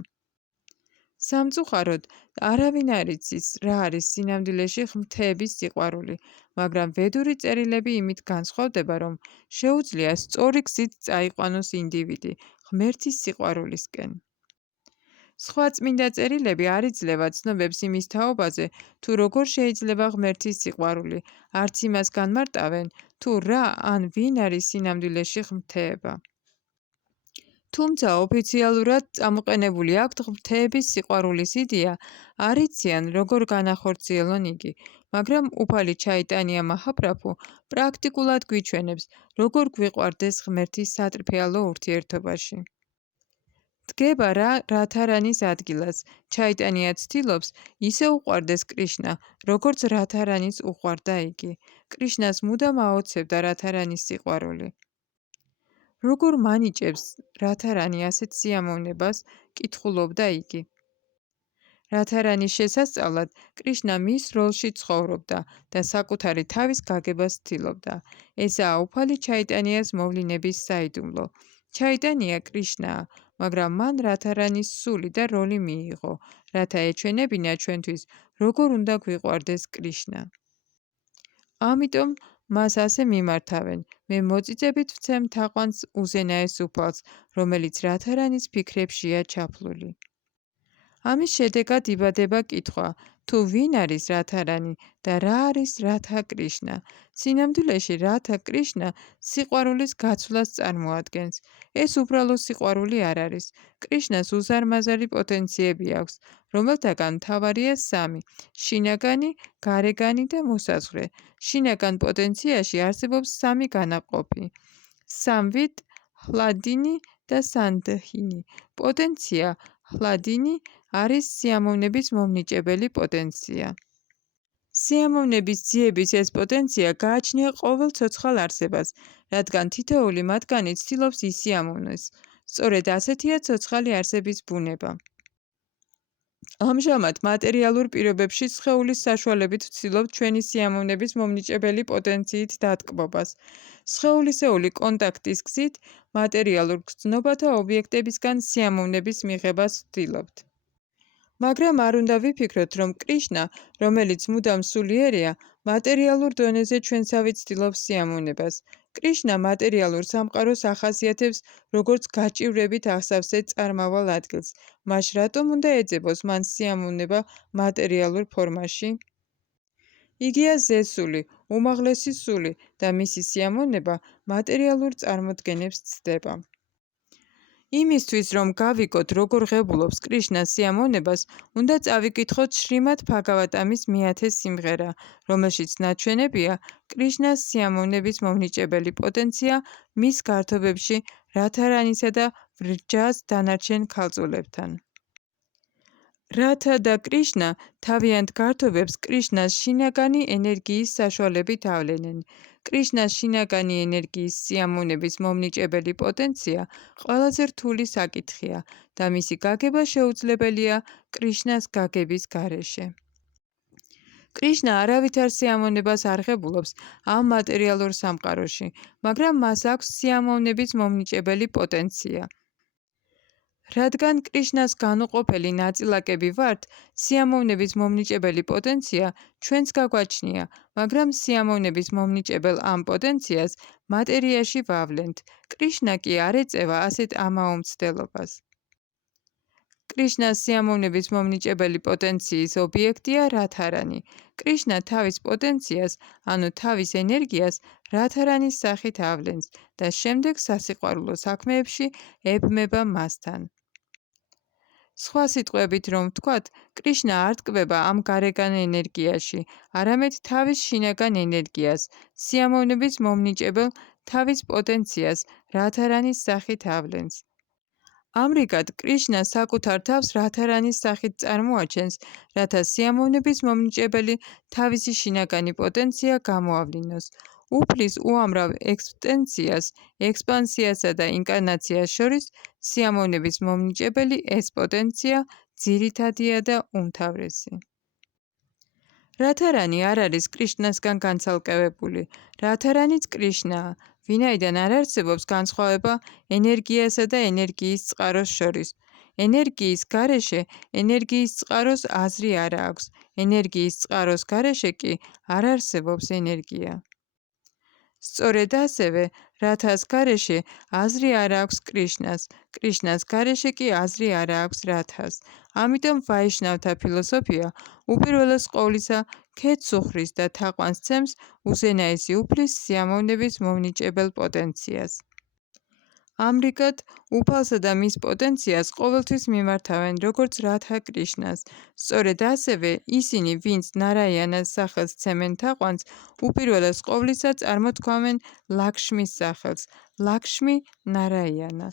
სამწუხაროდ, არავინ არ იცის, რა არის სინამდვილეში ღმრთების სიყვარული, მაგრამ ვედური წერილები იმით განსხვავდება, რომ შეუძლია სწორი გზით წაიყვანოს ინდივიდი ღმერთის სიყვარულისკენ. სხვა წმინდა წერილები არ იძლევა ცნობებს იმის თაობაზე, თუ როგორ შეიძლება ღმერთის სიყვარული, არც იმას განმარტავენ, თუ რა ან ვინ არის სინამდვილეში ღმრთება. თუმცა ოფიციალურად წამოყენებული აქვთ ღმრთების სიყვარულის იდეა, არ იციან როგორ განახორციელონ იგი, მაგრამ უფალი ჩაიტანია მაჰაპრაბჰუ პრაქტიკულად გვიჩვენებს, როგორ გვიყვარდეს ღმერთის სატრფეალო ურთიერთობაში. დგება რათარანის ადგილას, ჩაიტანია ცდილობს ისე უყვარდეს კრიშნა, როგორც რათარანის უყვარდა იგი. კრიშნას მუდამ აოცებდა რათარანის სიყვარული. როგორ მანიჭებს რათარანი ასეთ სიამოვნებას, კითხულობდა იგი. რათარანის შესასწავლად კრიშნა მის როლში ცხოვრობდა და საკუთარი თავის გაგებას ცდილობდა. ესაა უფალი ჩაიტანიას მოვლენების საიდუმლო. ჩაიტანია კრიშნაა, მაგრამ მან რათარანის სული და როლი მიიღო, რათა ეჩვენებინა ჩვენთვის, როგორ უნდა გვიყვარდეს კრიშნა. ამიტომ მას ასე მიმართავენ, მე მოწიწებით ვცემ თაყვანს უზენაეს უფალს, რომელიც რათარანის ფიქრებშია ჩაფლული. ამის შედეგად იბადება კითხვა, თუ ვინ არის რათარანი და რა არის რათა კრიშნა. სინამდვილეში რათა კრიშნა სიყვარულის გაცვლას წარმოადგენს. ეს უბრალო სიყვარული არ არის. კრიშნას უზარმაზარი პოტენციები აქვს, რომელთაგან მთავარია სამი: შინაგანი, გარეგანი და მოსაზღვრე. შინაგან პოტენციაში არსებობს სამი განაყოფი: სამვით, ჰლადინი და სანდჰინი. პოტენცია ჰლადინი არის სიამოვნების მომნიჭებელი პოტენცია. სიამოვნების ძიების ეს პოტენცია გააჩნია ყოველ ცოცხალ არსებას, რადგან თითოეული მათგანი ცდილობს ისიამოვნოს. სწორედ ასეთია ცოცხალი არსების ბუნება. ამჟამად მატერიალურ პირობებში სხეულის საშუალებით ვცდილობთ ჩვენი სიამოვნების მომნიჭებელი პოტენციით დატკბობას. სხეულისეული კონტაქტის გზით მატერიალურ გრძნობათა ობიექტებისგან სიამოვნების მიღებას ვცდილობთ. მაგრამ არ უნდა ვიფიქროთ, რომ კრიშნა, რომელიც მუდამ სულიერია, მატერიალურ დონეზე ჩვენსავით ცდილობს სიამოვნებას. კრიშნა მატერიალურ სამყაროს ახასიათებს, როგორც გაჭირვებით აღსავსე წარმავალ ადგილს. მაშ რატომ უნდა ეძებოს მან სიამოვნება მატერიალურ ფორმაში? იგია ზესული, უმაღლესი სული და მისი სიამოვნება მატერიალურ წარმოდგენებს ცდება. იმისთვის, რომ გავიგოთ, როგორ ღებულობს კრიშნას სიამოვნებას, უნდა წავიკითხოთ შრიმად ბჰაგავატამის მე-10 სიმღერა, რომელშიც ნაჩვენებია კრიშნას სიამოვნების მომნიჭებელი პოტენცია მის გართობებში რათარანისა და ვრჯას დანარჩენ ქალწულებთან. რათა და კრიშნა თავიანთ გართობებს კრიშნას შინაგანი ენერგიის საშუალებით ავლენენ. კრიშნას შინაგანი ენერგიის სიამოვნების მომნიჭებელი პოტენცია ყველაზე რთული საკითხია და მისი გაგება შეუძლებელია კრიშნას გაგების გარეშე. კრიშნა არავითარ სიამოვნებას არ ღებულობს ამ მატერიალურ სამყაროში, მაგრამ მას აქვს სიამოვნების მომნიჭებელი პოტენცია. რადგან კრიშნას განუყოფელი ნაწილაკები ვართ, სიამოვნების მომნიჭებელი პოტენცია ჩვენს გაგვაჩნია, მაგრამ სიამოვნების მომნიჭებელ ამ პოტენციას მატერიაში ვავლენთ. კრიშნა კი არ ეწევა ასეთ ამაო მცდელობას. კრიშნას სიამოვნების მომნიჭებელი პოტენციის ობიექტია რათარანი. კრიშნა თავის პოტენციას, ანუ თავის ენერგიას რათარანის სახით ავლენს და შემდეგ სასიყვარულო საქმეებში ებმება მასთან. სხვა სიტყვებით რომ ვთქვათ, კრიშნა არ ტკბება ამ გარეგან ენერგიაში, არამედ თავის შინაგან ენერგიას, სიამოვნების მომნიჭებელ თავის პოტენციას რადჰარანის სახით ავლენს. ამრიგად, კრიშნა საკუთარ თავს რადჰარანის სახით წარმოაჩენს, რათა სიამოვნების მომნიჭებელი თავისი შინაგანი პოტენცია გამოავლინოს. უფლის უამრავ ექსტენციას, ექსპანსიასა და ინკარნაციას შორის სიამოვნების მომნიჭებელი ეს პოტენცია ძირითადია და უმთავრესი. რადჰარანი არ არის კრიშნასგან განცალკევებული. რადჰარანიც კრიშნაა, ვინაიდან არ არსებობს განსხვავება ენერგიასა და ენერგიის წყაროს შორის. ენერგიის გარეშე ენერგიის წყაროს აზრი არ აქვს, ენერგიის წყაროს გარეშე კი არ არსებობს ენერგია. სწორედ ასევე, რადჰას გარეშე აზრი არ აქვს კრიშნას, კრიშნას გარეშე კი აზრი არ აქვს რადჰას. ამიტომ ვაიშნავთა ფილოსოფია უპირველეს ყოვლისა ქედს უხრის და თაყვანს ცემს უზენაესი უფლის სიამოვნების მომნიჭებელ პოტენციას. ამრიგად, უფალსა და მის პოტენციას ყოველთვის მიმართავენ როგორც რადჰა კრიშნას. სწორედ ასევე, ისინი, ვინც ნარაიანას სახელს ცემენ თაყვანს, უპირველეს ყოვლისა წარმოთქვამენ ლაქშმის სახელს, ლაქშმი ნარაიანა.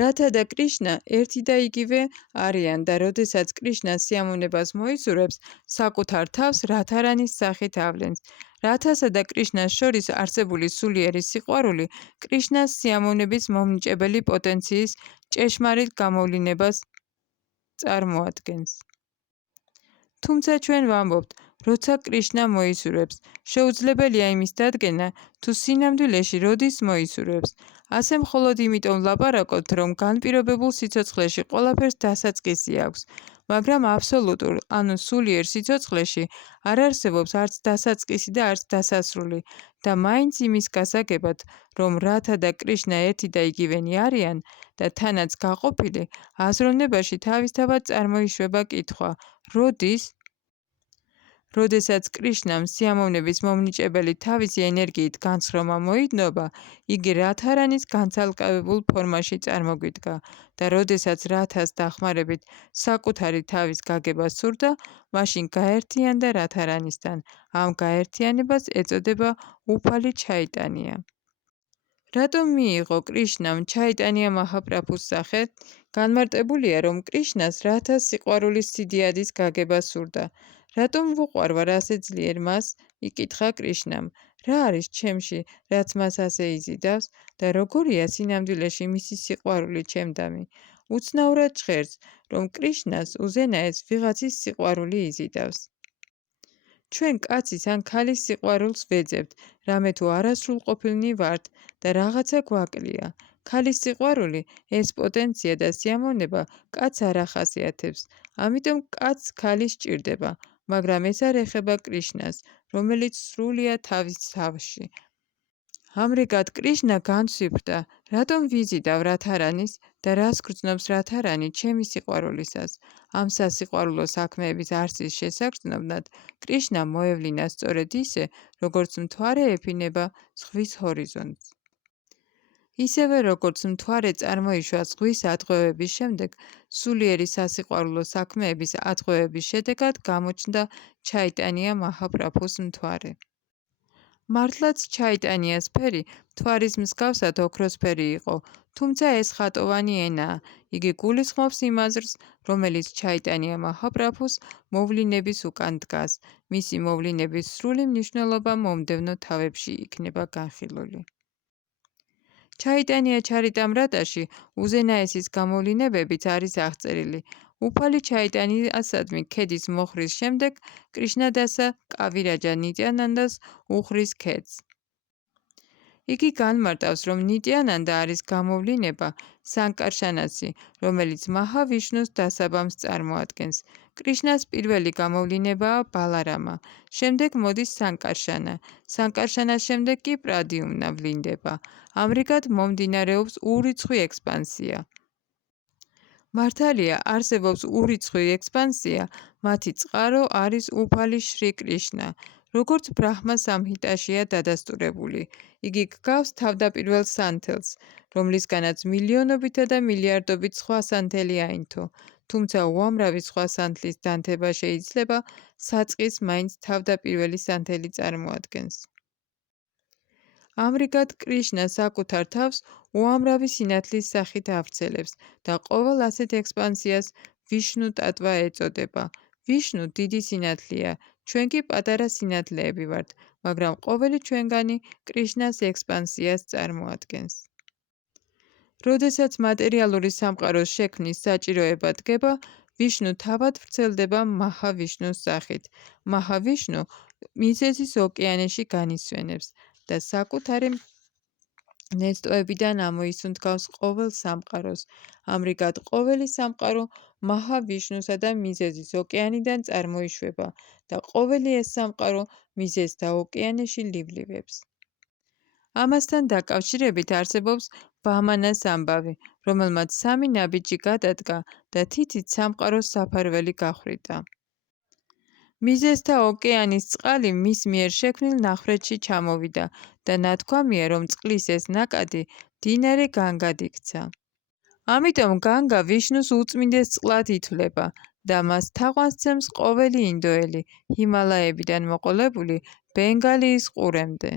რადჰა და კრიშნა ერთი და იგივე არიან და როდესაც კრიშნა სიამოვნებას მოისურვებს, საკუთარ თავს რადჰარანის სახით ავლენს. რადჰასა და კრიშნას შორის არსებული სულიერი სიყვარული კრიშნას სიამოვნების მომნიჭებელი პოტენციის ჭეშმარიტ გამოვლინებას წარმოადგენს. თუმცა ჩვენ ვამბობთ, როცა კრიშნა მოისურვებს, შეუძლებელია იმის დადგენა, თუ სინამდვილეში როდის მოისურვებს. ასე მხოლოდ იმიტომ ვლაპარაკობთ, რომ განპირობებულ სიცოცხლეში ყველაფერს დასაწყისი აქვს, მაგრამ აბსოლუტურ, ანუ სულიერ სიცოცხლეში არ არსებობს არც დასაწყისი და არც დასასრული და მაინც იმის გასაგებად, რომ რადჰა და კრიშნა ერთი და იგივენი არიან და თანაც გაყოფილი, აზროვნებაში თავისთავად წარმოიშვება კითხვა, როდის? როდესაც კრიშნამ სიამოვნების მომნიჭებელი თავისი ენერგიით განსხრომა მოიდნობა, იგი რადჰარანის განცალკევებულ ფორმაში წარმოგვიდგა და როდესაც რადჰას დახმარებით საკუთარი თავის გაგება სურდა, მაშინ გაერთიანდა რადჰარანისთან. ამ გაერთიანებას ეწოდება უფალი ჩაიტანია. რატომ მიიღო კრიშნამ ჩაიტანია მაჰაპრაბჰუს სახე? განმარტებულია, რომ კრიშნას რადჰას სიყვარულის სიდიადის გაგება სურდა. რატომ ვუყვარვარ ასე ძლიერ მას? იკითხა კრიშნამ. რა არის ჩემში, რაც მას ასე იზიდავს და როგორია სინამდვილეში მისი სიყვარული ჩემდამი? უცნაურად ჟღერს, რომ კრიშნას უზენაეს ვიღაცის სიყვარული იზიდავს. ჩვენ კაცის ან ქალის სიყვარულს ვეძებთ, რამე თუ არასრულყოფილნი ვართ და რაღაცა გვაკლია. ქალის სიყვარული, ეს პოტენცია და სიამოვნება კაცს არ ახასიათებს, ამიტომ კაცს ქალი სჭირდება, მაგრამ ეს არ ეხება კრიშნას, რომელიც სრულია თავის თავში. ამრიგად კრიშნა განცვიფრდა, რატომ ვიზიდავ რადჰარანის და რას გრძნობს რადჰარანი ჩემი სიყვარულისას. ამ სასიყვარულო საქმეების არსის შესაგრძნობად კრიშნა მოევლინა სწორედ ისე, როგორც მთვარე ეფინება ზღვის ჰორიზონტს. ისევე როგორც მთვარე წარმოიშვა ზღვის ატყვევების შემდეგ, სულიერი სასიყვარულო საქმეების ატყვევების შედეგად გამოჩნდა ჩაიტანია მაჰაპრაბჰუს მთვარე. მართლაც ჩაიტანიას ფერი მთვარის მსგავსად ოქროსფერი იყო, თუმცა ეს ხატოვანი ენაა. იგი გულისხმობს იმ აზრს, რომელიც ჩაიტანია მაჰაპრაბჰუს მოვლინების უკან დგას. მისი მოვლინების სრული მნიშვნელობა მომდევნო თავებში იქნება განხილული. ჩაიტანია ჩარიტამრიტაში უზენაესის გამოვლინებებიც არის აღწერილი. უფალი ჩაიტანიასადმი ქედის მოხრის შემდეგ კრიშნადასა კავირაჯა ნიტიანანდას უხრის ქედს. იგი განმარტავს, რომ ნიტიანანდა არის გამოვლინება სანკარშანასი, რომელიც მაჰავიშნუს დასაბამს წარმოადგენს. კრიშნას პირველი გამოვლინებაა ბალარამა, შემდეგ მოდის სანკარშანა. სანკარშანას შემდეგ კი პრადიუმნა ვლინდება. ამრიგად მომდინარეობს ურიცხვი ექსპანსია. მართალია, არსებობს ურიცხვი ექსპანსია, მათი წყარო არის უფალი შრი კრიშნა. როგორც ბრაჰმა სამჰიტაშია დადასტურებული, იგი გგავს თავდაპირველ სანთელს, რომლისგანაც მილიონობითა და მილიარდობით სხვა სანთელი აინთო, თუმცა უამრავი სხვა სანთლის დანთება შეიძლება, საწყის მაინც თავდაპირველი სანთელი წარმოადგენს. ამრიგად, კრიშნა საკუთარ თავს უამრავი სინათლის სახით ავრცელებს და ყოველ ასეთ ექსპანსიას ვიშნუ ტატვა ეწოდება. ვიშნუ დიდი სინათლეა, ჩვენ კი პატარა სინათლეები ვართ, მაგრამ ყოველი ჩვენგანი კრიშნას ექსპანსიას წარმოადგენს. როდესაც მატერიალური სამყაროს შექმნის საჭიროება დგება, ვიშნუ თავად ვრცელდება მაჰავიშნუს სახით. მაჰავიშნუ მიზეზის ოკეანეში განისვენებს და საკუთარი ნესტოებიდან ამოისუნთქავს ყოველ სამყაროს. ამრიგად, ყოველი სამყარო მაჰავიშნუსა და მიზეზის ოკეანიდან წარმოიშვება და ყოველი ეს სამყარო მიზეზთა ოკეანეში ლივლივებს. ამასთან დაკავშირებით არსებობს ვამანას ამბავი, რომელმაც 3 ნაბიჯი გადადგა და თითით სამყაროს საფარველი გაჰვრიტა. მიზეზთა ოკეანის წყალი მის მიერ შექმნილ ნახრეთში ჩამოვიდა და ნათქვამია, რომ წყლის ეს ნაკადი მდინარე განგად იქცა. ამიტომ განგა ვიშნუს უწმინდეს წყლად ითვლება და მას თაყვანს სცემს ყოველი ინდოელი, ჰიმალაებიდან მოყოლებული ბენგალიის ყურემდე.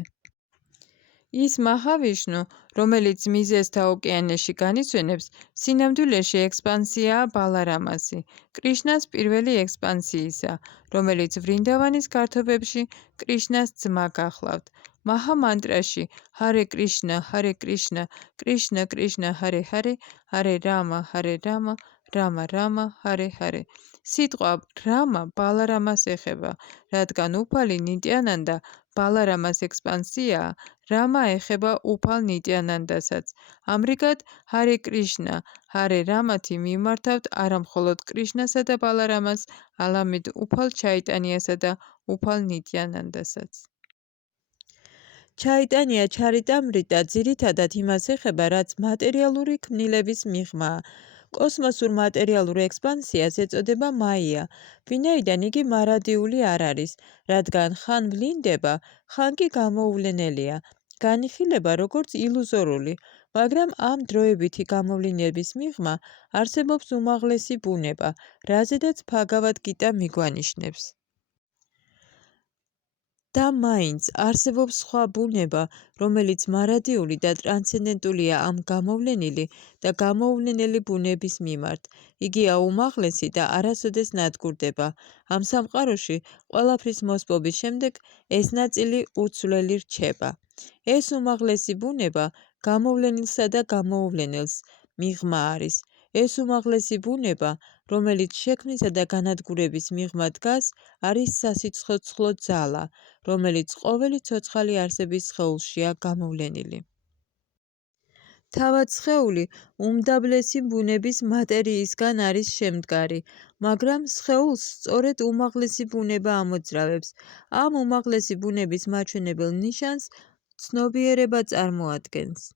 ის მაჰავიშნუ, რომელიც მიზეზთა ოკეანეში განისვენებს, სინამდვილეში ექსპანსიაა ბალარამასი, კრიშნას პირველი ექსპანსიისა, რომელიც ვრინდავანის გართობებში კრიშნას ძმა გახლავთ. მაჰამანტრაში ჰარე კრიშნა, კრიშნა კრიშნა, ჰარე ჰარე, ჰარე რამა, რამა რამა, ჰარე ჰარე. სიტყვა რამა ბალარამას ეხება, რადგან უფალი ნიტიანანდა ბალარამას ექსპანსიაა, რამა ეხება უფალ ნიტიანანდასაც. ამრიგად, ჰარე კრიშნა, ჰარე რამათი მიმართავთ არა მხოლოდ კრიშნასა და ბალარამას, არამედ უფალ ჩაიტანიასა და უფალ ნიტიანანდასაც. ჩაიტანია ჩარიტამრიტა ძირითადად იმას ეხება, რაც მატერიალური ქმნილების მიღმაა. კოსმოსურ მატერიალურ ექსპანსიას ეწოდება მაია, ვინაიდან იგი მარადიული არ არის, რადგან ხან ვლინდება, ხან კი გამოუვლენელია. განიხილება როგორც ილუზორული, მაგრამ ამ დროებითი გამოვლინების მიღმა არსებობს უმაღლესი ბუნება, რაზედაც ბჰაგავად გიტა მიგვანიშნებს. და მაინც არსებობს სხვა ბუნება, რომელიც მარადიული და ტრანსცენდენტულია ამ გამოვლენილი და გამოუვლენელი ბუნების მიმართ. იგია უმაღლესი და არასოდეს ნადგურდება. ამ სამყაროში ყველაფრის მოსპობის შემდეგ ეს ნაწილი უცვლელი რჩება. ეს უმაღლესი ბუნება გამოვლენილსა და გამოუვლენელს მიღმა არის. ეს უმაღლესი ბუნება, რომელიც შექმნისა და განადგურების მიღმა დგას, არის სასიცოცხლო ძალა, რომელიც ყოველი ცოცხალი არსების სხეულშია გამოვლენილი. თავად სხეული უმდაბლესი ბუნების მატერიისგან არის შემდგარი, მაგრამ სხეულს სწორედ უმაღლესი ბუნება ამოძრავებს. ამ უმაღლესი ბუნების მაჩვენებელ ნიშანს ცნობიერება წარმოადგენს.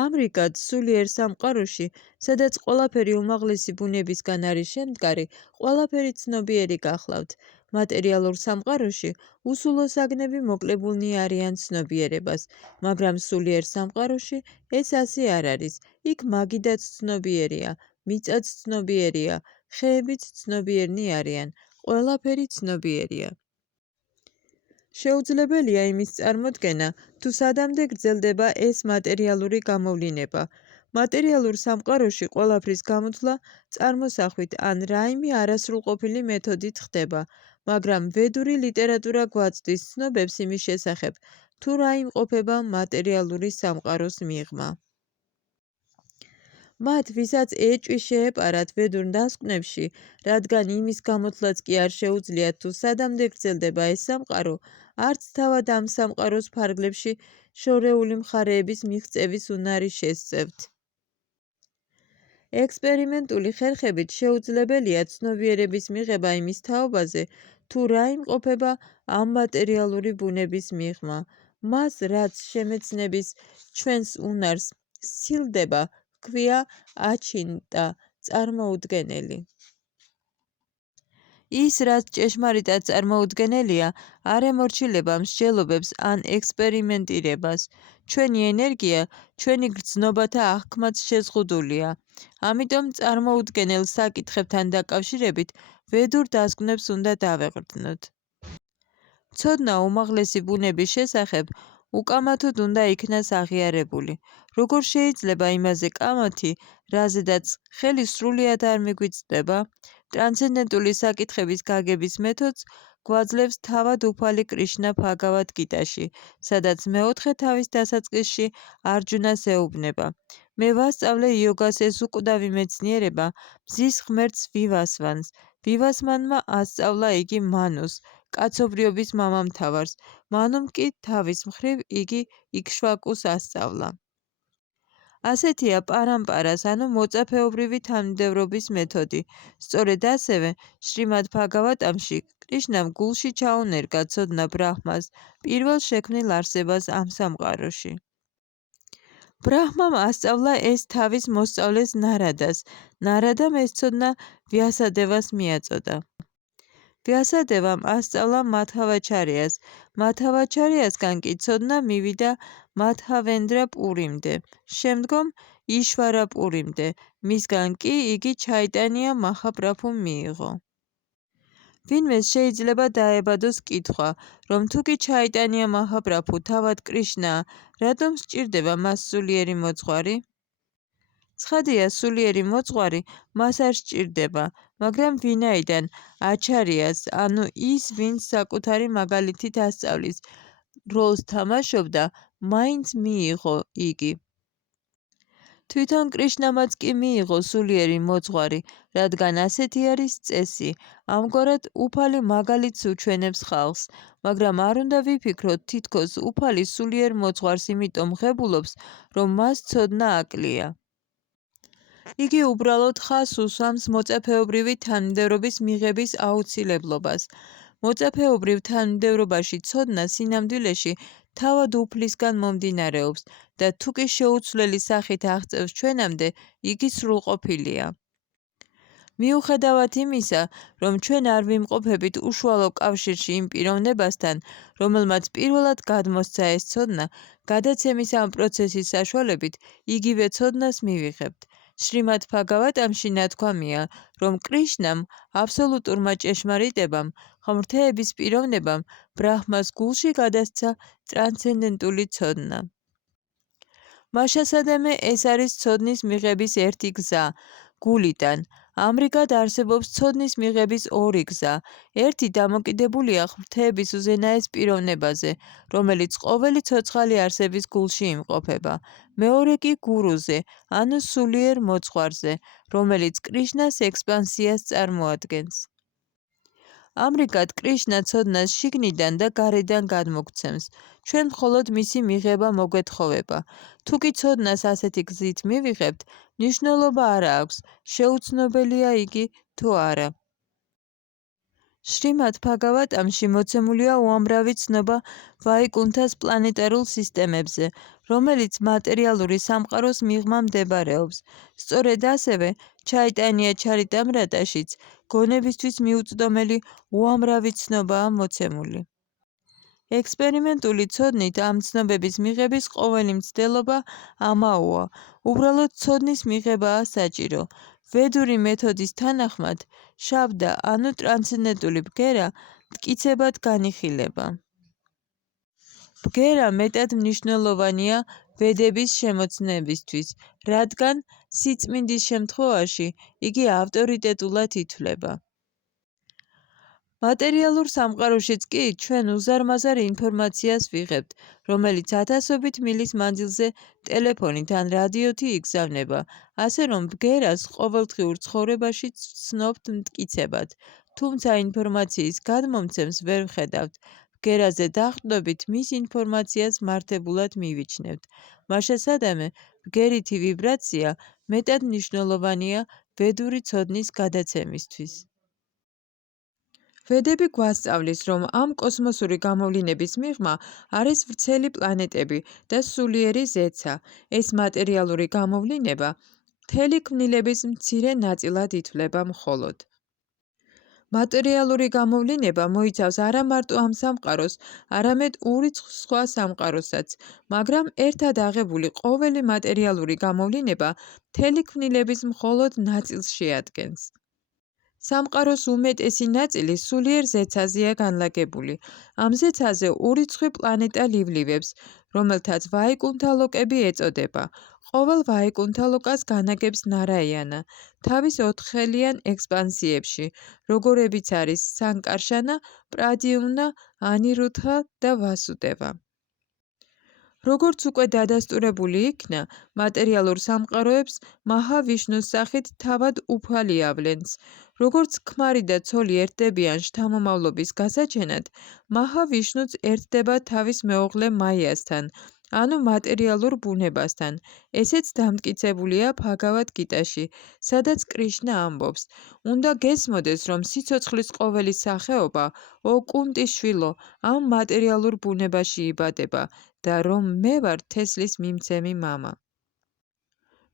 ამრიგად, სულიერ სამყაროში, სადაც ყველაფერი უმაღლესი ბუნებისგან არის შემდგარი, ყველაფერი ცნობიერი გახლავთ. მატერიალურ სამყაროში უსულო საგნები მოკლებულნი არიან ცნობიერებას, მაგრამ სულიერ სამყაროში ეს ასე არ არის. იქ მაგიდაც ცნობიერია, მიწაც ცნობიერია, ხეებიც ცნობიერნი არიან, ყველაფერი ცნობიერია. შეუძლებელია იმის წარმოდგენა, თუ სადამდე გრძელდება ეს მატერიალური გამოვლინება. მატერიალურ სამყაროში ყველაფრის გამოთვლა წარმოსახვით ან რაიმე არასრულყოფილი მეთოდით ხდება, მაგრამ ვედური ლიტერატურა გვაწვდის ცნობებს იმის შესახებ, თუ რა იმყოფება მატერიალური სამყაროს მიღმა. მათ, ვისაც ეჭვი შეეპარათ ვედურ დასკვნებში, რადგან იმის გამოთვლაც კი არ შეუძლიათ თუ სადამდე გრძელდება ეს სამყარო, არც თავად ამ სამყაროს ფარგლებში შორეული მხარეების მიღწევის უნარი შესწევთ. ექსპერიმენტული ხერხებით შეუძლებელია ცნობიერების მიღება იმის თაობაზე, თუ რა იმყოფება ამ მატერიალური ბუნების მიღმა. მას, რაც შემეცნების ჩვენს უნარს სცილდება, ჰქვია აჩინტა, წარმოუდგენელი. ის, რაც ჭეშმარიტად წარმოუდგენელია, არ ემორჩილება მსჯელობებს ან ექსპერიმენტირებას. ჩვენი ენერგია, ჩვენი გრძნობათა აღქმაც შეზღუდულია. ამიტომ წარმოუდგენელ საკითხებთან დაკავშირებით ვედურ დასკვნებს უნდა დავეყრდნოთ. ცოდნა უმაღლესი ბუნების შესახებ უკამათოდ უნდა იქნას აღიარებული. როგორ შეიძლება იმაზე კამათი, რაზედაც ხელი სრულიად არ მიგვიწვდება? ტრანსცენდენტული საკითხების გაგების მეთოდს გვაძლევს თავად უფალი კრიშნა ბჰაგავად გიტაში, სადაც მეოთხე თავის დასაწყისში არჯუნას ეუბნება. მე ვასწავლე იოგას ეს უკვდავი მეცნიერება მზის ღმერთს ვივასვანს. ვივასმანმა ასწავლა იგი მანუს, კაცობრიობის მამამთავარს. მანუმ კი თავის მხრივ იგი იქშვაკუს ასწავლა. ასეთია პარამპარას, ანუ მოწაფეობრივი თანმიმდევრობის მეთოდი. სწორედ ასევე, შრიმად ბჰაგავატამში კრიშნამ გულში ჩაუნერგა ცოდნა ბრაჰმას, პირველ შექმნილ არსებას ამ სამყაროში. ბრაჰმამ ასწავლა ეს თავის მოსწავლეს ნარადას. ნარადამ ეს ცოდნა ვიასადევას მიაწოდა. ვიასადევამ ასწავლა მადჰავაჩარიას. მადჰავაჩარიასგან კი ცოდნა მივიდა მადჰავენდრა პურიმდე, შემდგომ იშვარა პურიმდე, მისგან კი იგი ჩაიტანია მაჰაპრაბჰუმ მიიღო. ვინმეს შეიძლება დაებადოს კითხვა, რომ თუ კი ჩაიტანია მაჰაპრაბჰუ თავად კრიშნაა, რატომ სჭირდება მას სულიერი მოძღვარი? ცხადია, სულიერი მოძღვარი მას არ სჭირდება, მაგრამ ვინაიდან აჩარიას, ანუ ის, ვინც საკუთარი მაგალითით ასწავლის, როლს თამაშობდა, მაინც მიიღო იგი. თვითონ კრიშნამაც კი მიიღო სულიერი მოძღვარი, რადგან ასეთი არის წესი. ამგვარად უფალი მაგალითს უჩვენებს ხალხს, მაგრამ არ უნდა ვიფიქროთ, თითქოს უფალი სულიერ მოძღვარს იმიტომ ღებულობს, რომ მას ცოდნა აკლია. იგი უბრალოდ ხაზს უსვამს მოწაფეობრივი თანმიმდევრობის მიღების აუცილებლობას. მოწაფეობრივ თანმიმდევრობაში ცოდნა სინამდვილეში თავად უფლისგან მომდინარეობს და თუ კი შეუცვლელი სახით აღწევს ჩვენამდე, იგი სრულყოფილია. მიუხედავად იმისა, რომ ჩვენ არ ვიმყოფებით უშუალო კავშირში იმ პიროვნებასთან, რომელმაც პირველად გადმოსცა ეს ცოდნა, გადაცემის ამ პროცესის საშუალებით იგივე ცოდნას მივიღებთ. შრიმად ბჰაგავატამში ნათქვამია, რომ კრიშნამ, აბსოლუტურმა ჭეშმარიტებამ, ღმრთეების პიროვნებამ, ბრაჰმას გულში გადასცა ტრანსცენდენტული ცოდნა. მაშასადამე ეს არის ცოდნის მიღების ერთი გზა, გულიდან. ამრიგად არსებობს ცოდნის მიღების ორი გზა. ერთი დამოკიდებულია ღმრთეების უზენაეს პიროვნებაზე, რომელიც ყოველი ცოცხალი არსების გულში იმყოფება. მეორე კი გურუზე, ანუ სულიერ მოძღვარზე, რომელიც კრიშნას ექსპანსიას წარმოადგენს. ამრიგად კრიშნა ცოდნას შიგნიდან და გარედან გადმოგცემს. ჩვენ მხოლოდ მისი მიღება მოგვეთხოვება. თუ კი ცოდნას ასეთი გზით მივიღებთ, მნიშვნელობა არ აქვს, შეუცნობელია იგი თუ არა. შრიმად ბჰაგავატამში მოცემულია უამრავი ცნობა ვაიკუნთას პლანეტარულ სისტემებზე, რომელიც მატერიალური სამყაროს მიღმა მდებარეობს. სწორედ ასევე, ჩაიტანია ჩარიტამრიტაშიც გონებისთვის მიუწვდომელი უამრავი ცნობაა მოცემული. ექსპერიმენტული ცოდნით ამ ცნობების მიღების ყოველი მცდელობა ამაოა. უბრალოდ ცოდნის მიღებაა საჭირო. ვედური მეთოდის თანახმად, შაბდა, ანუ ტრანსცენდენტული ბგერა, მტკიცებად განიხილება. ბგერა მეტად მნიშვნელოვანია ვედების შემოცნებისთვის, რადგან სიწმინდის შემთხვევაში იგი ავტორიტეტულად ითვლება. მატერიალურ სამყაროშიც კი ჩვენ უზარმაზარ ინფორმაციას ვიღებთ, რომელიც ათასობით მილის მანძილზე ტელეფონით ან რადიოთი იგზავნება, ასე რომ ბგერას ყოველდღიურ ცხოვრებაში ვცნობთ მტკიცებად, თუმცა ინფორმაციის გადმომცემს ვერ ვხედავთ. ბგერაზე დაყრდნობით მის ინფორმაციას მართებულად მივიჩნევთ. მაშასადამე, ბგერითი ვიბრაცია მეტად მნიშვნელოვანია ვედური ცოდნის გადაცემისთვის. ვედები გვასწავლის, რომ ამ კოსმოსური გამოვლინების მიღმა არის ვრცელი პლანეტები და სულიერი ზეცა. ეს მატერიალური გამოვლინება მთელი ქმნილების მცირე ნაწილად ითვლება მხოლოდ. მატერიალური გამოვლინება მოიცავს არა მარტო ამ სამყაროს, არამედ ურიცხვ სხვა სამყაროსაც, მაგრამ ერთად აღებული ყოველი მატერიალური გამოვლინება მთელი ქმნილების მხოლოდ ნაწილს შეადგენს. სამყაროს უმეტესი ნაწილი სულიერ ზეცაზეა განლაგებული. ამ ზეცაზე ურიცხვი პლანეტა ლივლივებს, რომელთაც ვაიკუნთალოკები ეწოდება. ყოველ ვაიკუნთალოკას განაგებს ნარაიანა, თავის ოთხხელიან ექსპანსიებში, როგორებიც არის სანკარშანა, პრადიუმნა, ანირუთა და ვასუდევა. როგორც უკვე დადასტურებული იქნა, მატერიალურ სამყაროებს მაჰა-ვიშნუს სახით თავად უფალი ავლენს. როგორც ქმარი და ცოლი ერთდებიან შთამომავლობის გასაჩენად, მაჰა-ვიშნუც ერთდება თავის მეუღლე მაიასთან, ანუ მატერიალურ ბუნებასთან. ესეც დამტკიცებულია ბჰაგავად გიტაში, სადაც კრიშნა ამბობს: უნდა გესმოდეს, რომ სიცოცხლის ყოველი სახეობა, ო კუნტის შვილო, ამ მატერიალურ ბუნებაში იბადება და რომ მე ვარ თესლის მიმცემი მამა.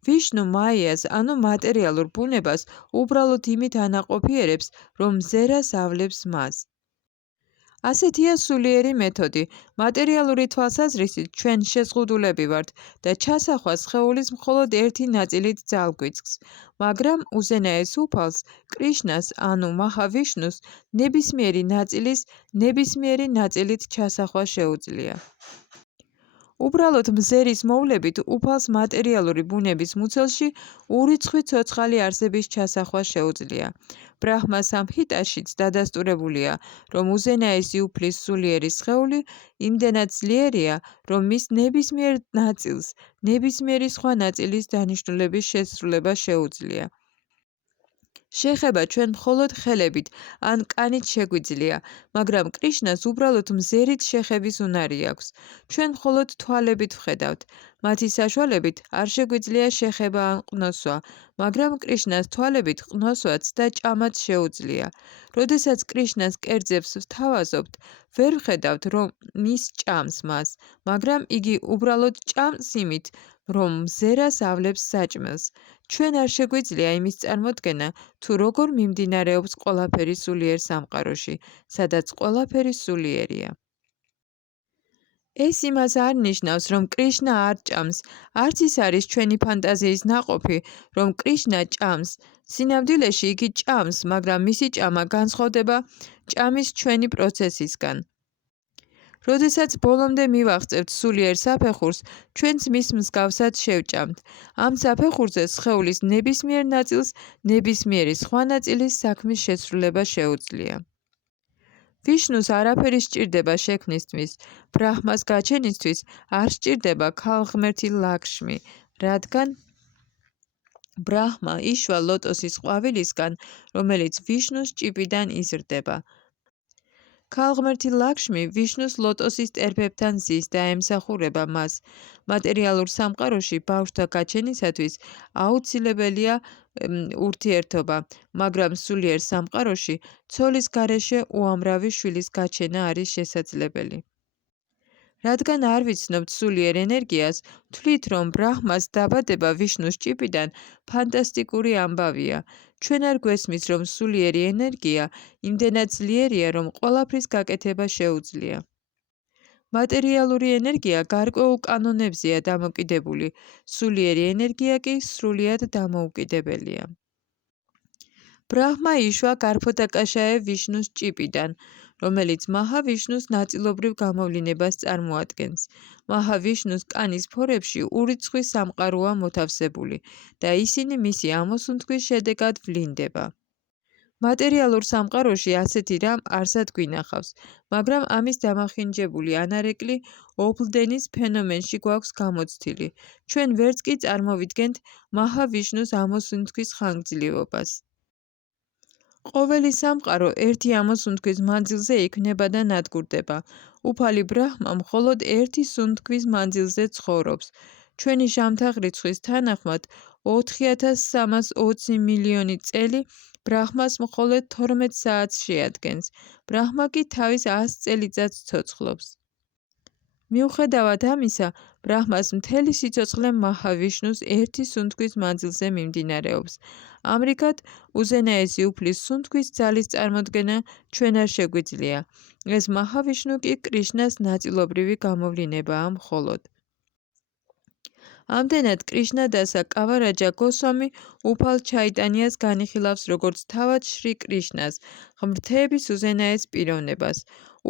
ვიშნუ მაიას, ანუ მატერიალურ ბუნებას, უბრალოდ იმით ანაყოფიერებს, რომ მზერას ავლებს მას. ასეთია სულიერი მეთოდი. მატერიალური თვალსაზრისით ჩვენ შეზღუდულები ვართ და ჩასახვა სხეულის მხოლოდ ერთი ნაწილით ძალგვიწყს, მაგრამ უზენაეს უფალს, კრიშნას, ანუ მაჰა-ვიშნუს, ნებისმიერი ნაწილით ჩასახვა შეუძლია. უბრალოდ მზერის მოვლებით უფალს მატერიალური ბუნების მუცელში ურიცხვი ცოცხალი არსების ჩასახვა შეუძლია. ბრაჰმა სამჰიტაშიც დადასტურებულია, რომ უზენაესი უფლის სულიერი სხეული იმდენად ძლიერია, რომ მის ნებისმიერ ნაწილს ნებისმიერი სხვა ნაწილის დანიშნულების შესრულება შეუძლია. შეხება ჩვენ მხოლოდ ხელებით ან კანით შეგვიძლია, მაგრამ კრიშნას უბრალოდ მზერით შეხების უნარი აქვს. ჩვენ მხოლოდ თვალებით ვხედავთ. მათი საშუალებით არ შეგვიძლია შეხება ან ყნოსვა, მაგრამ კრიშნას თვალებით ყნოსვაც და ჭამაც შეუძლია. როდესაც კრიშნას კერძებს ვთავაზობთ, ვერ ვხედავთ, რომ ის ჭამს მას, მაგრამ იგი უბრალოდ ჭამს იმით, რომ მზერას ავლებს საჭმელს. ჩვენ არ შეგვიძლია იმის წარმოდგენა, თუ როგორ მიმდინარეობს ყველაფერი სულიერ სამყაროში, სადაც ყველაფერი სულიერია. ეს იმას არ ნიშნავს, რომ კრიშნა არ ჭამს, არც ის არის ჩვენი ფანტაზიის ნაყოფი, რომ კრიშნა ჭამს. სინამდვილეში იგი ჭამს, მაგრამ მისი ჭამა განსხვავდება ჭამის ჩვენი პროცესისგან. როდესაც ბოლომდე მივაღწევთ სულიერ საფეხურს, ჩვენც მის მსგავსად შევჭამთ. ამ საფეხურზე სხეულის ნებისმიერ ნაწილს ნებისმიერი სხვა ნაწილის საქმის შესრულება შეუძლია. ვიშნუს არაფერი სჭირდება შექმნისთვის, ბრაჰმას გაჩენისთვის არ სჭირდება ქალღმერთი ლაქშმი, რადგან ბრაჰმა იშვა ლოტოსის ყვავილისგან, რომელიც ვიშნუს ჭიპიდან იზრდება. ქალღმერთი ლაქშმი ვიშნუს ლოტოსის ტერფებთან ზის და ემსახურება მას. მატერიალურ სამყაროში ბავშვთა გაჩენისათვის აუცილებელია ურთიერთობა, მაგრამ სულიერ სამყაროში ცოლის გარეშე უამრავი შვილის გაჩენა არის შესაძლებელი. რადგან არ ვიცნობთ სულიერ ენერგიას, ვთვლით, რომ ბრაჰმას დაბადება ვიშნუს ჭიპიდან ფანტასტიკური ამბავია. ჩვენ არ გვესმის, რომ სულიერი ენერგია იმდენად ძლიერია, რომ ყველაფრის გაკეთება შეუძლია. მატერიალური ენერგია გარკვეულ კანონებზეა დამოკიდებული, სულიერი ენერგია კი სრულიად დამოუკიდებელია. ბრაჰმა იშვა გარფოდაკაშაე ვიშნუს ჭიპიდან, რომელიც მაჰა-ვიშნუს ნაწილობრივ გამოვლინებას წარმოადგენს. მაჰა-ვიშნუს კანის ფორებში ურიცხვი სამყაროა მოთავსებული და ისინი მისი ამოსუნთქვის შედეგად ვლინდება. მატერიალურ სამყაროში ასეთი რამ არსად გვინახავს, მაგრამ ამის დამახინჯებული ანარეკლი ობლდენის ფენომენში გვაქვს გამოცდილი. ჩვენ ვერც კი წარმოვიდგენთ მაჰა-ვიშნუს ამოსუნთქვის ხანგრძლივობას. ყოველი სამყარო ერთი ამოსუნთქვის მანძილზე იქმნება და ნადგურდება. უფალი ბრაჰმა მხოლოდ ერთი სუნთქვის მანძილზე ცხოვრობს. ჩვენი ჟამთაღრიცხვის თანახმად 4320 მილიონი წელი ბრაჰმას მხოლოდ 12 საათს შეადგენს. ბრაჰმა კი თავის 100 წელიწადს ცოცხლობს. მიუხედავად ამისა, ბრაჰმას მთელი სიცოცხლე მაჰა-ვიშნუს ერთი სუნთქვის მანძილზე მიმდინარეობს. ამრიგად, უზენაესი უფლის სუნთქვის ძალის წარმოდგენა ჩვენ არ შეგვიძლია. ეს მაჰა-ვიშნუ კი კრიშნას ნაწილობრივი გამოვლინებაა მხოლოდ. ამდენად კრიშნადასა კავარაჯა გოსვამი უფალ ჩაიტანიას განიხილავს როგორც თავად შრი კრიშნას, ღმრთების უზენაეს პიროვნებას.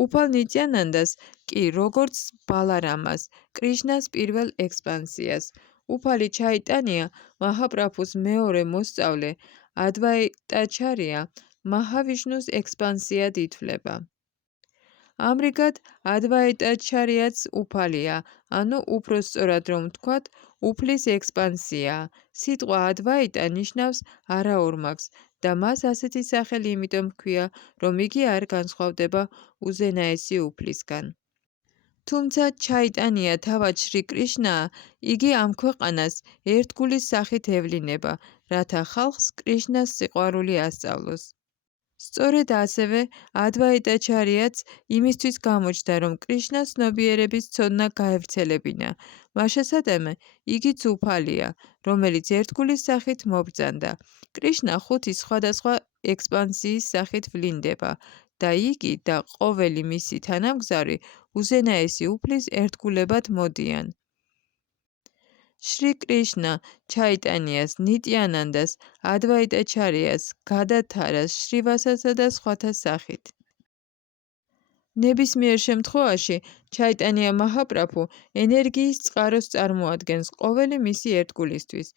უფალ ნიტიანანდას კი როგორც ბალარამას, კრიშნას პირველ ექსპანსიას. უფალი ჩაიტანია მაჰაპრაბჰუს მეორე მოსწავლე ადვაიტაჩარია მაჰავიშნუს ექსპანსიად ითვლება. ამრიგად, ადვაიტაჩარიაც უფალია, ანუ უფრო სწორად რომ ვთქვათ, უფლის ექსპანსიაა. სიტყვა ადვაიტა ნიშნავს არაორმაგს და მას ასეთი სახელი იმიტომ ჰქვია, რომ იგი არ განსხვავდება უზენაესი უფლისგან. თუმცა ჩაიტანია თავად შრი კრიშნაა, იგი ამ ქვეყანას ერთგულის სახით ევლინება, რათა ხალხს კრიშნას სიყვარული ასწავლოს. სწორედ ასევე ადვაიტაჩარიაც იმისთვის გამოჩნდა, რომ კრიშნას ცნობიერების ცოდნა გაევრცელებინა. მაშასადამე, იგიც უფალია, რომელიც ერთგულის სახით მობრძანდა. კრიშნა 5 სხვადასხვა ექსპანსიის სახით ვლინდება და იგი და ყოველი მისი თანამგზავრი უზენაესი უფლის ერთგულებად მოდიან. შრი კრიშნა ჩაიტანიას, ნიტიანანდას, ადვაიტაჩარიას, გადათარას, შრივასასა და სხვათა სახით. ნებისმიერ შემთხვევაში, ჩაიტანია მაჰაპრაბჰუ ენერგიის წყაროს წარმოადგენს ყოველი მისი ერთგულისთვის.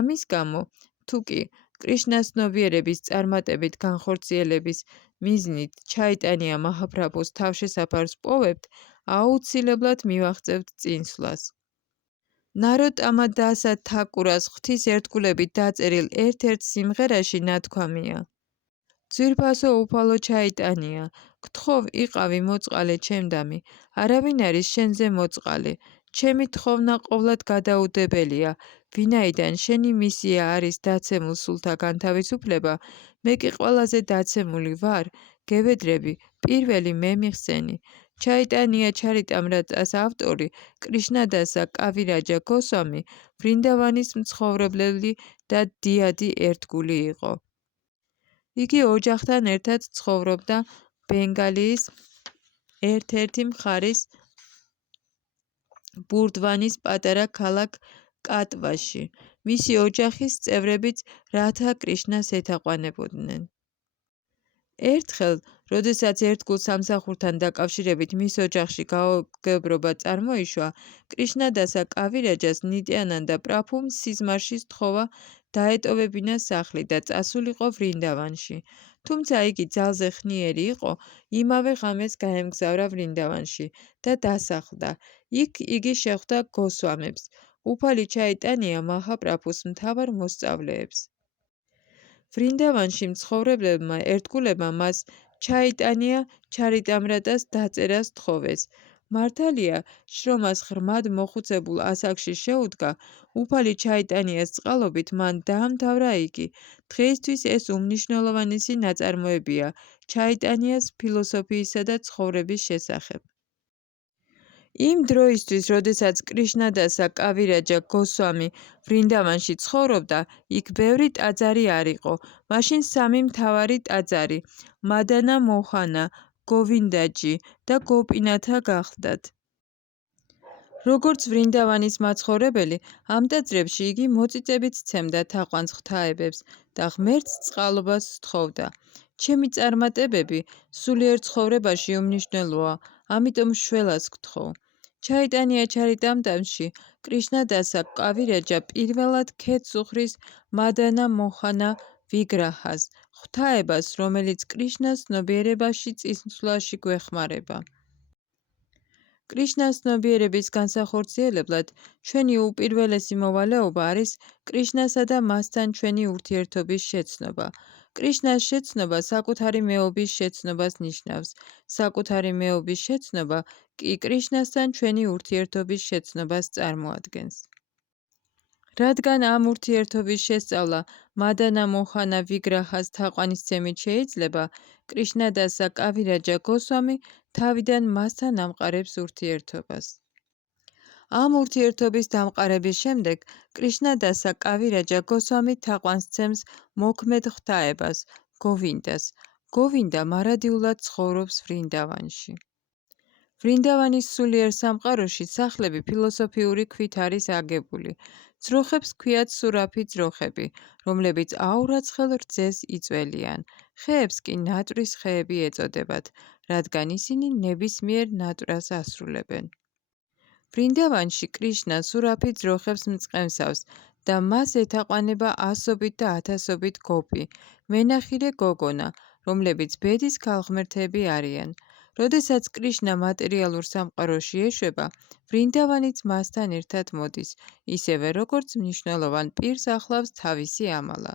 ამის გამო, თუკი კრიშნას ცნობიერების წარმატებით განხორციელების მიზნით ჩაიტანია მაჰაპრაბჰუს თავშესაფარს პოვებთ, აუცილებლად მივაღწევთ წინსვლას. ნაროტამა დასა თაკურას ღვთის ერთგულებით დაწერილ ერთ-ერთ სიმღერაში ნათქვამია. ძვირფასო უფალო ჩაიტანია, გთხოვ იყავი მოწყალე ჩემდამი, არავინ არის შენზე მოწყალე, ჩემი თხოვნა ყოვლად გადაუდებელია, ვინაიდან შენი მისია არის დაცემულ სულთა განთავისუფლება, მე კი ყველაზე დაცემული ვარ, გევედრები, პირველი მე მიხსენი. ჩაიტანია ჩარიტამრიტას ავტორი კრიშნადასა კავირაჯა გოსვამი ვრინდავანის მცხოვრებლელი და დიადი ერთგული იყო. იგი ოჯახთან ერთად ცხოვრობდა ბენგალიის ერთ-ერთი მხარის ბურდვანის პატარა ქალაქ კატვაში. მისი ოჯახის წევრებიც რათა კრიშნას ეთაყვანებოდნენ. ერთხელ, როდესაც ერთგულ სამსახურთან დაკავშირებით მის ოჯახში გაოგებრობა წარმოიშვა, კრიშნადასა კავირაჯას ნიტიანანდა პრაბჰუმ სიზმარში სთხოვა დაეტოვებინა სახლი და წასულიყო ვრინდავანში. თუმცა იგი ძალზე ხნიერი იყო, იმავე ღამეს გაემგზავრა ვრინდავანში და დასახლდა. იქ იგი შეხვდა გოსვამებს, უფალი ჩაიტანია მაჰაპრაბჰუს მთავარ მოსწავლეებს. ვრინდავანში მცხოვრებლებმა ერთგულებმა მას ჩაიტანია ჩარიტამრიტას დაწერას თხოვეს. მართალია, შრომას ღრმად მოხუცებულ ასაკში შეუდგა, უფალი ჩაიტანიას წყალობით მან დაამთავრა იგი. დღეისთვის ეს უმნიშვნელოვანესი ნაწარმოებია ჩაიტანიას ფილოსოფიისა და ცხოვრების შესახებ. იმ დროისთვის, როდესაც კრიშნადასა კავირაჯა გოსვამი ვრინდავანში ცხოვრობდა, იქ ბევრი ტაძარი არ იყო. მაშინ სამი მთავარი ტაძარი, მადანა მოჰანა, გოვინდაჯი და გოპინათა გახლდათ. როგორც ვრინდავანის მაცხოვრებელი, ამ ტაძრებში იგი მოწიწებით სცემდა თაყვანს ღვთაებებს და ღმერთს წყალობას სთხოვდა. ჩემი წარმატებები სულიერ ცხოვრებაში უმნიშვნელოა, ამიტომ შველას გთხოვ. ჩაიტანია ჩარიტამრიტაში კრიშნადასა კავირაჯა პირველად ქეთს უხრის მადანა მოჰანა ვიგრაჰას, ღვთაებას, რომელიც კრიშნას ცნობიერებაში წინსვლაში გვეხმარება. კრიშნას ცნობიერების განსახორციელებლად ჩვენი უპირველესი მოვალეობა არის კრიშნასა და მასთან ჩვენი ურთიერთობის შეცნობა. კრიშნას შეცნობა საკუთარი მეობის შეცნობას ნიშნავს. საკუთარი მეობის შეცნობა კი კრიშნასთან ჩვენი ურთიერთობის შეცნობას წარმოადგენს. რადგან ამ ურთიერთობის შესწავლა მადანა მოჰანა ვიგრაჰას თაყვანისცემით შეიძლება, კრიშნადასა კავირაჯა გოსვამი თავიდან მასთან ამყარებს ურთიერთობას. ამ ურთიერთობის დამყარების შემდეგ, კრიშნადასა კავირაჯა გოსვამი თაყვანს სცემს მოქმედ ღვთაებას, გოვინდას. გოვინდა მარადიულად ცხოვრობს ვრინდავანში. ვრინდავანის სულიერ სამყაროში სახლები ფილოსოფიური ქვით არის აგებული. ძროხებს ჰქვიათ სურაფი ძროხები, რომლებიც აურაცხელ რძეს იწველიან. ხეებს კი ნატვრის ხეები ეწოდებათ, რადგან ისინი ნებისმიერ ნატვრას ასრულებენ. ვრინდავანში კრიშნა სურაფი ძროხებს მწყემსავს და მას ეთაყვანება ასობით და ათასობით გოპი, მენახირე გოგონა, რომლებიც ბედის ქალღმერთები არიან. როდესაც კრიშნა მატერიალურ სამყაროში ეშვება, ვრინდავანიც მასთან ერთად მოდის, ისევე როგორც მნიშვნელოვან პირს ახლავს თავისი ამალა.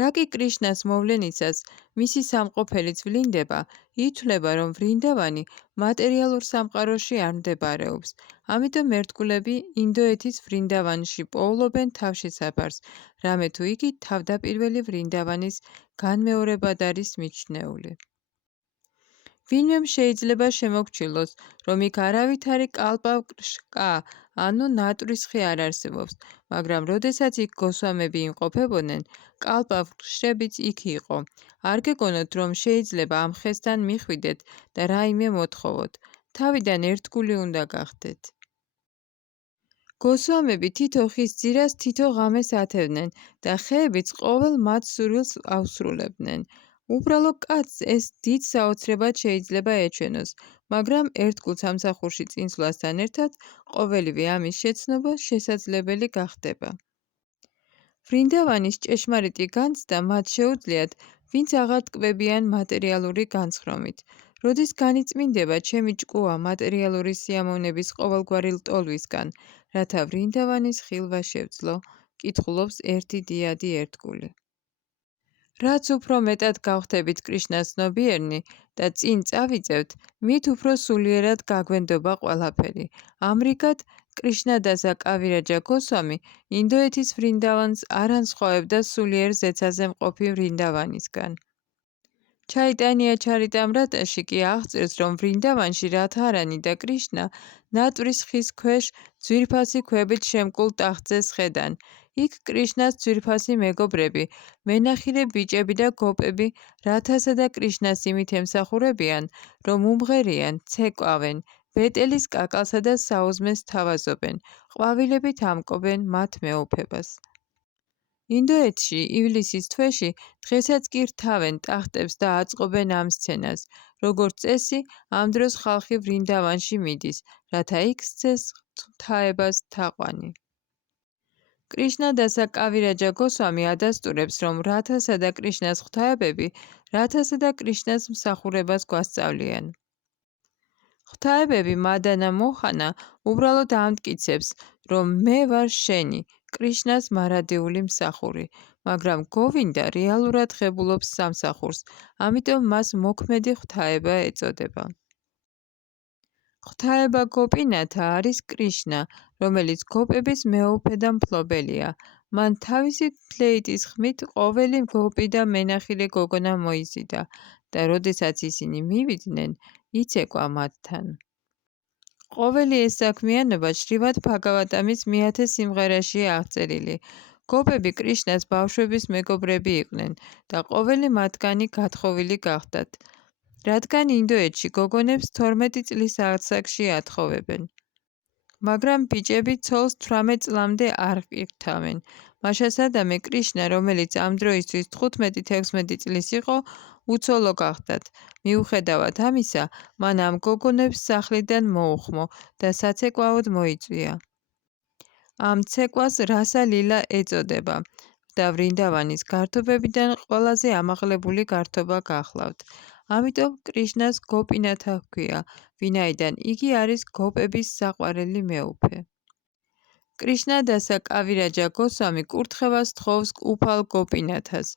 რა კი კრიშნას მოვლენისას მისი სამყოფელიც ვლინდება, ითვლება, რომ ვრინდავანი მატერიალურ სამყაროში არ მდებარეობს. ამიტომ ერთგულები ინდოეთის ვრინდავანში პოულობენ თავშესაფარს, რამე თუ იგი თავდაპირველი ვრინდავანის განმეორებად არის მიჩნეული. ვინმემ შეიძლება შემოგჩილოს, რომ იქ არავითარი კალპაკშკა, ანუ ნატვრის ხე არ არსებობს, მაგრამ როდესაც იქ გოსვამები იმყოფებოდნენ, კალპაკშრებიც იქ იყო. არ გეგონოთ, რომ შეიძლება ამ ხესთან მიხვიდეთ და რაიმე მოთხოვოთ. თავიდან ერთგული უნდა გახდეთ. გოსვამები თითო ხის ძირას თითო ღამეს ათევდნენ და ხეებიც ყოველ მათ სურვილს ავსრულებდნენ. უბრალო კაცს ეს დიდ საოცრებად შეიძლება ეჩვენოს, მაგრამ ერთგულ სამსახურში წინსვლასთან ერთად ყოველივე ამის შეცნობა შესაძლებელი გახდება. ვრინდავანის ჭეშმარიტი განცდა მათ შეუძლიათ, ვინც აღარ ტკბებიან მატერიალური განცხრომით. როდის განიწმინდება ჩემი ჭკუა მატერიალური სიამოვნების ყოველგვარი ლტოლვისგან, რათა ვრინდავანის ხილვა შევძლო, კითხულობს ერთი დიადი ერთგული. რაც უფრო მეტად გავხდებით კრიშნას ცნობიერნი და წინ წავიწევთ, მით უფრო სულიერად გაგვენდობა ყველაფერი. ამრიგად, კრიშნადასა კავირაჯა გოსვამი ინდოეთის ვრინდავანს არ ანსხვავებდა სულიერ ზეცაზე მყოფი ვრინდავანისგან. ჩაიტანია ჩარიტამრატაში კი აღწერს, რომ ვრინდავანში რადჰარანი და კრიშნა ნატვრის ხის ქვეშ ძვირფასი ქვებით შემკულ ტახტზე სხედან. იქ კრიშნას ძვირფასი მეგობრები, მენახირე ბიჭები და გოპები რადჰასა და კრიშნას იმით ემსახურებიან, რომ უმღერიან, ცეკვავენ, ბეტელის კაკალსა და საუზმეს თავაზობენ, ყვავილებით ამკობენ მათ მეუფებას. ინდოეთში ივლისის თვეში დღესაც კი რთავენ ტახტებს და აწყობენ ამ სცენას. როგორც წესი, ამ დროს ხალხი ვრინდავანში მიდის, რათა იქ სცეს ღვთაებას თაყვანი. კრიშნადასა კავირაჯა გოსვამი ადასტურებს, რომ რადჰასა და კრიშნას ღვთაებები რადჰასა და კრიშნას მსახურებას გვასწავლიან. ღვთაებები მადანა მოჰანა უბრალოდ ამტკიცებს, რომ მე ვარ შენი, კრიშნას მარადიული მსახური, მაგრამ გოვინდა რეალურად ღებულობს სამსახურს, ამიტომ მას მოქმედი ღვთაება ეწოდება. ღვთაება გოპინათა არის კრიშნა, რომელიც გოპების მეუფე და მფლობელია. მან თავისი ფლეიტის ხმით ყოველი გოპი და მენახირე გოგონა მოიზიდა და როდესაც ისინი მივიდნენ, იცეკვა მათთან. ყოველი ეს საქმიანობა შრივად ბჰაგავატამის მეათე სიმღერაშია აღწერილი. გოპები კრიშნას ბავშვების მეგობრები იყვნენ და ყოველი მათგანი გათხოვილი გახდათ, რადგან ინდოეთში გოგონებს 12 წლის ასაკში ათხოვებენ. მაგრამ ბიჭები ცოლს 18 წლამდე არ ირთავენ. მაშასადამე კრიშნა, რომელიც ამ დროისთვის 15-16 წლის იყო, უცოლო გახდათ. მიუხედავად ამისა, მან ამ გოგონებს სახლიდან მოუხმო და საცეკვაოდ მოიწვია. ამ ცეკვას რასა ლილა ეწოდება და ვრინდავანის გართობებიდან ყველაზე ამაღლებული გართობა გახლავთ. ამიტომ კრიშნას გოპინათა ჰქვია, ვინაიდან იგი არის გოპების საყვარელი მეუფე. კრიშნადასა კავირაჯა გოსვამი კურთხევას თხოვს უფალ გოპინათას.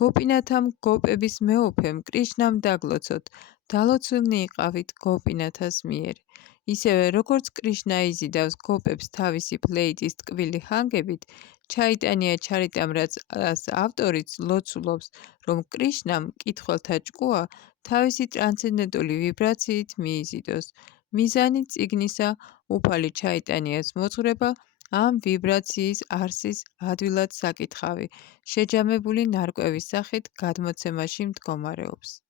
გოპინათამ გოპების მეუფემ კრიშნამ დაგლოცოთ, დალოცულნი იყავით გოპინათას მიერ. ისევე როგორც კრიშნა იზიდავს გოპებს თავისი ფლეიტის ტკბილი ჰანგებით, ჩაიტანია ჩარიტამრატას ავტორიც ლოცულობს, რომ კრიშნამ მკითხველთა ჭკუა თავისი ტრანსცენდენტული ვიბრაციით მიიზიდოს. მიზანი წიგნისა უფალი ჩაიტანიას მოძღვრება ამ ვიბრაციის არსის ადვილად საკითხავი, შეჯამებული ნარკვევის სახით გადმოცემაში მდგომარეობს.